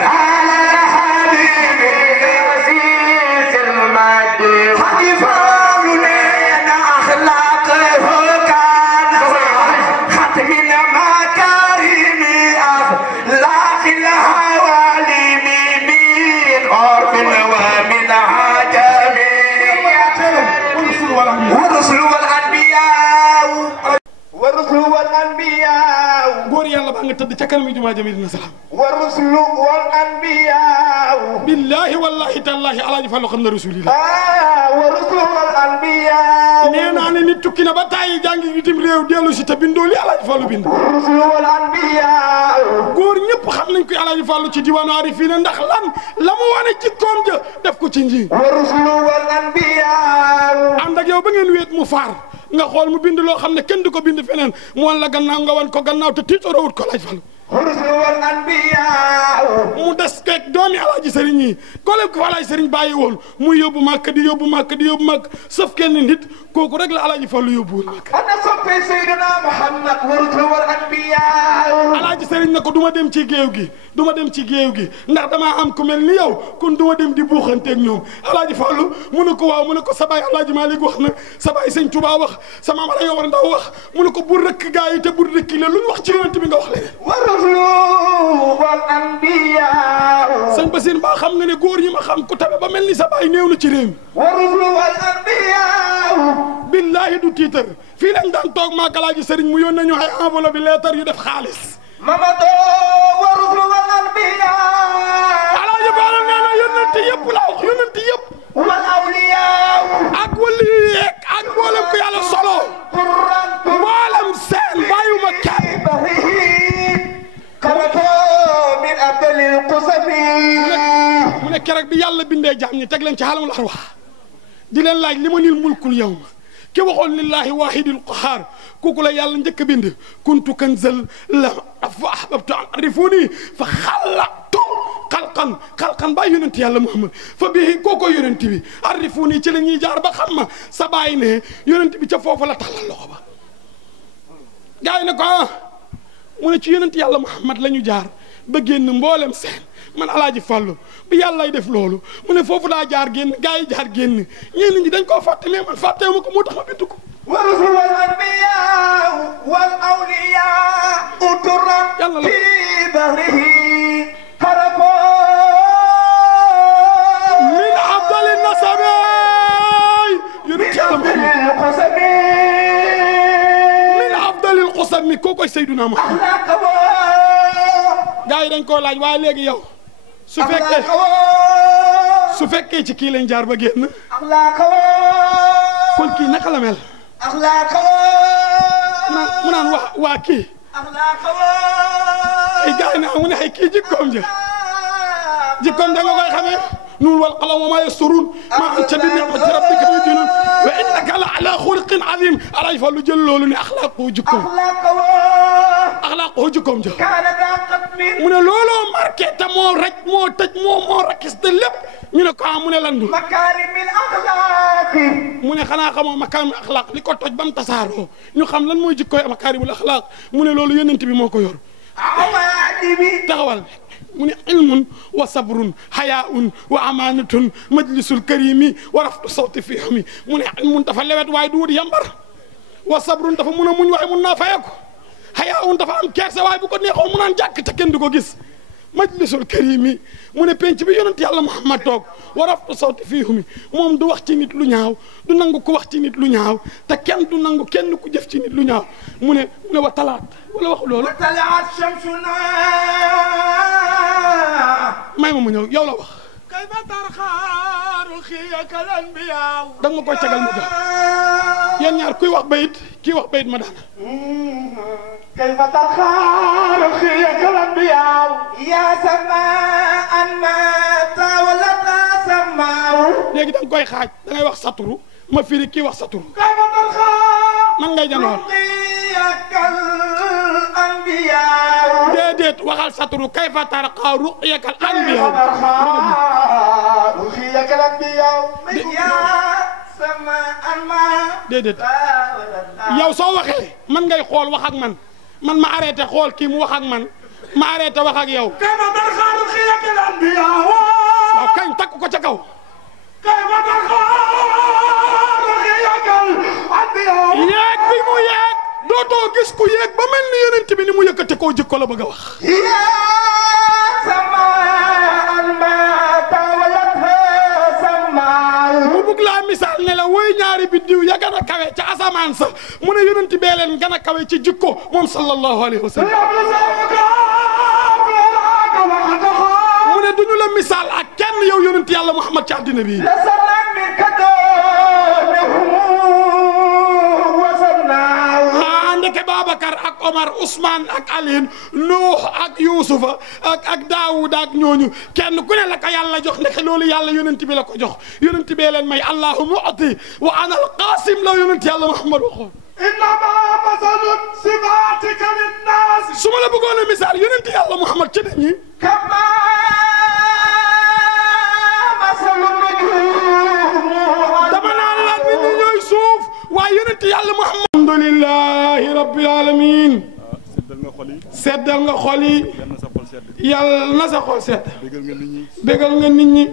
على الحبيب العزيز المجد حفظ لنا أخلاقه كان ختم المكارم أخلاق الهوالم من عرب ومن عجم والرسل والأنبياء والرسل والأنبياء góor yàlla baa nga tëdd ca kanam jumaa ja Medina Salaam والرسل والأنبياء billaahi wallaahi tallaahi alaaji Fallu xam na rasulillah والرسل والأنبياء nee naa ne nit tukki na ba tàyyi jàngi bitim réew dellu si te bindoo li alaaji Fallu bind والرسل والأنبياء góor ñëpp xam nañ koy alaaji Fallu ci diwaanu Arifiina ndax lan la mu wane jikkoom ja def ko ci nji والرسل والأنبياء ànd ak yow ba ngeen wéet mu faar nga xool mu bind loo xam ne kenn du ko bind feneen mu wan la gannaaw nga wan ko gannaaw te tiitoorowut ko alaaji Fallu والرسل والأنبياء mu des keeg doomi alaaji sëriñ yi koolem ko alaaji sëriñ bàyyi woon muy yóbbu màkk di yóbbu màkk di yóbbu màkk sëf kenn nit kooku rek la alaaji Fallu yóbbuwul màkk أنا صفي سيدنا محمد والرسل والأنبياء alaaji sëriñ ne ko du ma dem ci géew gi du ma dem ci géew gi ndax damaa am ku mel ni yow kon du ma dem di buuxanteeg ñoom alaaji Fallu mu ne ko waaw mu ne ko sa baay alaaji Maalik wax na sa baay sëñ Tuubaa wax sa maam Alaaji Omar Ndaw wax mu ne ko bu rëkk gaa yi te bu rëkki la lu ñu wax ci yonent bi nga wax leneen والرسل والأنبياء sëñ Basiir mbaa xam nga ne góor ñi ma xam ku tabe ba mel ni sa baay néew na ci réew mi والرسل والأنبياء billaahi du tiitar fii lañ daan toog maag alaaji sëriñ mu yónnee ñu ay enveloppe bi leetar yu def xaalis ممدو والرسل والأنبياء alaaji Fallu nee na yónnent yëpp la wax yónnent yëpp والأولياء ak wali yeeg ak mboolem ko yàlla solo قرا mboolem seen bàyyuma kenn كرتوا من أبدل القسم mu ne keroog bi yàlla bindee jaam ñi teg leen ci xalamul arwaax di leen laaj li ma nil mulkul yawma ki waxoon lillahi waahidul qahaar kooku la yàlla njëkk a bind kuntu kanzal la fa ahbabtu an arifuni fa xalaqtu xalqan ba yonent yàlla Muhammad fa bii kooko yonent bi arifuni ci la ñuy jaar ba xam ma sa bàyyi ne yonent bi ca foofu la tàllal loxo ba gars yi ne ko mu ne ci yonent yàlla Muhammad la ñu jaar ba génn mboolem seen man alaaji Fallu bi yàllay def loolu mu ne foofu laa jaar génn gars yi jaar génn ñenn ñi dañ koo fàtte mais man fàttewu ma ko moo tax ma bind ko والرسل والأنبياء والأولياء ترا يلا. في بحره هربوا min afdali nasabi yonent yàlla Muhammad القسم min afdali xusami kookoy Seydina Muhammad أخلاقه gars yi dañ koo laaj waaye léegi yow su fekkee ci kii lañ jaar ba génn أخلاقه kon kii naka la mel أخلاقه mu naan waa kii أخلاقه ay gars yi ne mu ne ay kii jikkoom ja jikkoom da nga koy xamee nuun wal qalam wa maa yasturuun maa anta bi ni'mati rabbika majnuun wa innaka la ala xuluqin azim alay fa lu jël loolu ne axlaaqu jikkoom axlaaqu jikkoom ja كان ذا قدم mu ne looloo marqué te moo raj moo tëj moo rakis te lépp ñu ne ko mu ne lan مكارم الأخلاق mu ne xanaa xamoo makaarimul axlaaq li ko toj ba mu tasaaroo ñu xam lan mooy jikkooy makaarimul axlaaq mu ne loolu yonent bi moo ko yor عوادم taxawal mu ne ilmun wa sabrun hayaun wa amanatun majlisul karimi wa raftu sawti fi humi mu ne ilmun dafa lewet waaye du wut yambar wa sabrun dafa mun a muñ waaye mun naa fayeeko hayaun dafa am kersa waaye bu ko neexoon mu naan jàkk te kenn du ko gis majlisul karimi mu ne penc bi yonent yàlla Muhammad toog wa raftu sawti fi humi moom du wax ci nit lu ñaaw du nangu ko wax ci nit lu ñaaw te kenn du nangu kenn ku jëf ci nit lu ñaaw mu ne wa talaat wala wax loolu طلعت شمسنا may ma ñëw yow la wax كيف ترخى رخيك الانبياء da nga ma koy tegal mu gaaw yéen ñaar kuy wax bayit kii wax bayit ma daana كيف ترخى رخيك الانبياء يا سماء ما تولت سماء léegi da nga koy xaaj da ngay wax saturu ma firi kii wax saturu كيف ترخى man ngay janoor رخيك الانبياء déedéet waxal saturu kayfa tarqa ru'yakal كيف anbiya ترخى رخيك الانبياء يا سماء ما déedéet تولت yow soo waxee man ngay xool wax ak man ma arrêté xool kii mu wax ak man ma arrêté wax ak yow كيف ترخى رخيك الانبياء waaw kañ takk ko ca kaw كيف ترخى رخيك الانبياء yéeg bi mu yéeg dootoo gis ku yéeg ba mel ni yonent bi ni mu yëkkate koo jikko la bëgg a wax يا سماء ما تولتها سماء mu bugg laa misaal ne la woy ñaari biddiw ya gën a kawe ca asamaan sa mu ne yonent bee leen gën a kawe ci jikko moom sallallahu alayhi wa sallam mu ne duñu la misaal ak kenn yow yonent yàlla Muhammad ci àddina bi ndeke Babacar ak Omar Ousmane ak Alioune Nuux ak Yuusufa ak Daawud ak ñooñu kenn ku ne la ko yàlla jox ndeke loolu yàlla yonent bi la ko jox yonent bee leen may Allahu mu'ti wa ana al-qaasim la yonent yàlla Muhammad waxoon إنما مثل صفاتك للناس su ma la bëggoon a misaal yonent yàlla Muhammad ci nit ñi كما مثل النجوم dama naan la nit ñi ñooy suuf waaye yonent yàlla Muhammad alhamdulillahi rabbil alamin seddal nga xol yi yàlla na sa xol sedd bégal nga nit ñi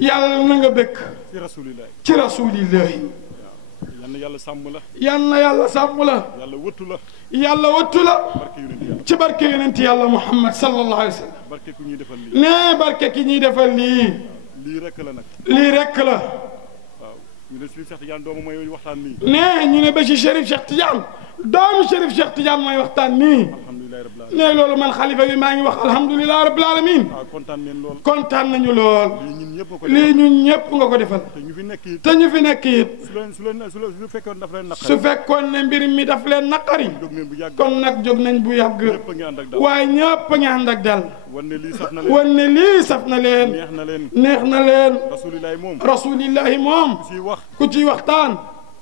yàlla na nga békk ci rasulillahi yàlla sàmm la yal na yàlla sàmm la yàlla wëttu la yàlla wëttu la barke yonent yàlla ci barke yonent yàlla Muhammad sallallahu alayhi wa sallam barke ku ñuy defal lii nee barke ki ñuy defal lii lii rek la nag lii rek la waaw ñu ne Chérif Cheikh Tidiane doomu mooy waxtaan nii nee ñu ne ba ci Chérif Cheikh Tidiane doomu Chérif Cheikh Tidiane mooy waxtaan nii alhamdulilahi rabbil alamin nee loolu man xalifa bi maa ngi wax alhamdulilah rabbil alamin waaw kontaan ngeen lool kontaan nañu lool lii ñun ñëpp nga ko lii ñun ñëpp nga ko defal te ñu fi nekk it te ñu fi nekk it su fekkoon daf leen naqari su fekkoon ne mbir mi daf leen naqari jóg ngeen bu yàgg kon nag jóg nañ bu yàgg ñëpp a ngi ànd ak dal waaye ñëpp a ngi ànd ak dal wan ne lii saf na leen wan ne lii saf na leen neex na leen neex na leen rasulilahi moom rasulillahi moom ku siy wax ku ci waxtaan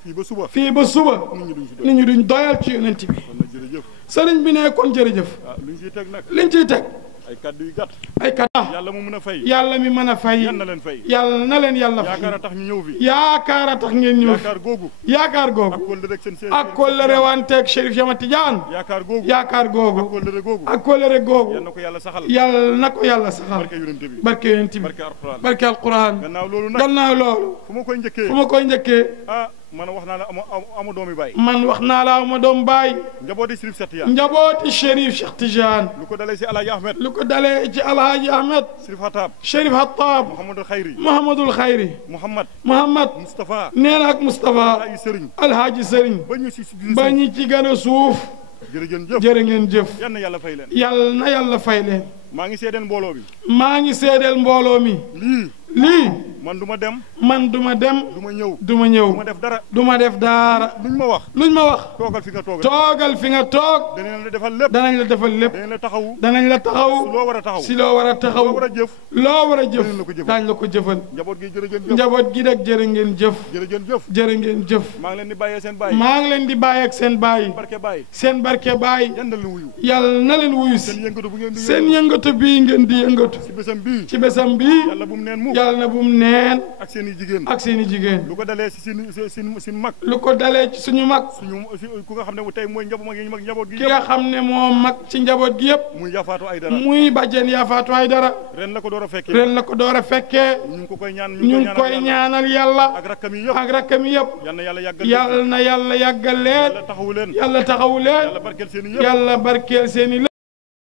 fii ba suba fii ba suba nit ñi duñ si doy nit ñi duñ doyal ci yonent bi kon nag jërëjëf sëriñ bi ne kon jërëjëf ah luñ siy teg nag liñ ciy teg ay kàddu yu gàtt ay kata yàlla mu mën a fay yàlla mi mën a fay yan na leen fay yàlla na leen yàlla fay yaakaar a tax ñu ñëw fi yaakaar a tax ngeen ñëw yaakaar googu yaakaar ak googu kóllëre rek seen ak kóllëre wanteeg Chérif Cheikh Tidiane yaakaar googu yaakaar googu kóllëre googu ak kóllëre googu yal na ko yàlla saxal yàlla na ko yàlla saxal barke yonent bi barke yonent bi barke alquran barke alquran gannaaw loolu nag gannaaw loolu fu ma koy njëkkee fu ma koy njëkkee ah man wax naa la ama doomi baay man wax naa la ma doom baay njabooti Chérif Cheikh Tidiane njabooti Chérif Cheikh Tidiane lu ko dalee si Alaaji Ahmed lu ko dalee ci Alhaji Ahmed Chérif Hatab Chérif Hattab Mouhamadul Khayri Mouhamadul Khayri Mouhamad Mouhamad Moustapha nee na ak Moustapha Alaaji Sëriñ Alhaji Sëriñ ba ñu si ba ñi ci gën a suuf jërëjëf jëf jërë ngeen jëf yal na yàlla fay leen yàlla na yàlla fay leen maa ngi seedeel mbooloo bi maa ngi seedeel mbooloo mi lii man du ma dem man du ma dem du ma ñëw du ma ñëw du ma def dara du ma def dara luñ ma wax luñ ma wax toogal fi nga toog toogal fi nga toog danañ la defal lépp danañ la defal lépp danañ la taxawu danañ la taxaw si loo war a taxaw si loo war a taxaw loo war a jëf loo war a jëf danañ la ko jëfal daañ la ko jëfal njaboot gi jërëjëf jëf njaboot gi rek jërë ngeen jëf jërëjëf jëf jërë ngeen jëf maa ngi leen di bàyyee seen bàyyi maa ngi leen di bàyyi ak seen bàyyi barke bàyyi seen barke bàyyi yan la wuyu yàlla na leen wuyu si seen yëngatu bu ngeen di seen yëngatu bii ngeen di yëngatu si bésam bii ci bésam bii yàlla bu mu neen mu yàlla na bu mu neen ak seen i jigéen ak seen i jigéen lu ko dalee si sin mag lu ko dalee ci suñu mag suñu ku nga xam ne tey mooy njaboot gi ki nga xam ne moo mag ci njaboot gi yëpp muy Yafaatu Aydara muy bàjjen Yafaatu Aydara ren la ko door a fekkee ren la ko door a fekkee ñu ngi ko koy ñaan ñu ngi koy ñaanal yàlla ak rakkam yi yëpp ak rakkam yi yëpp yal na yàlla yàggal yàlla na yàlla yàggal leen yàlla taxawu leen yàlla taxawu leen yàlla barkeel seen i yëpp yàlla barkeel seen i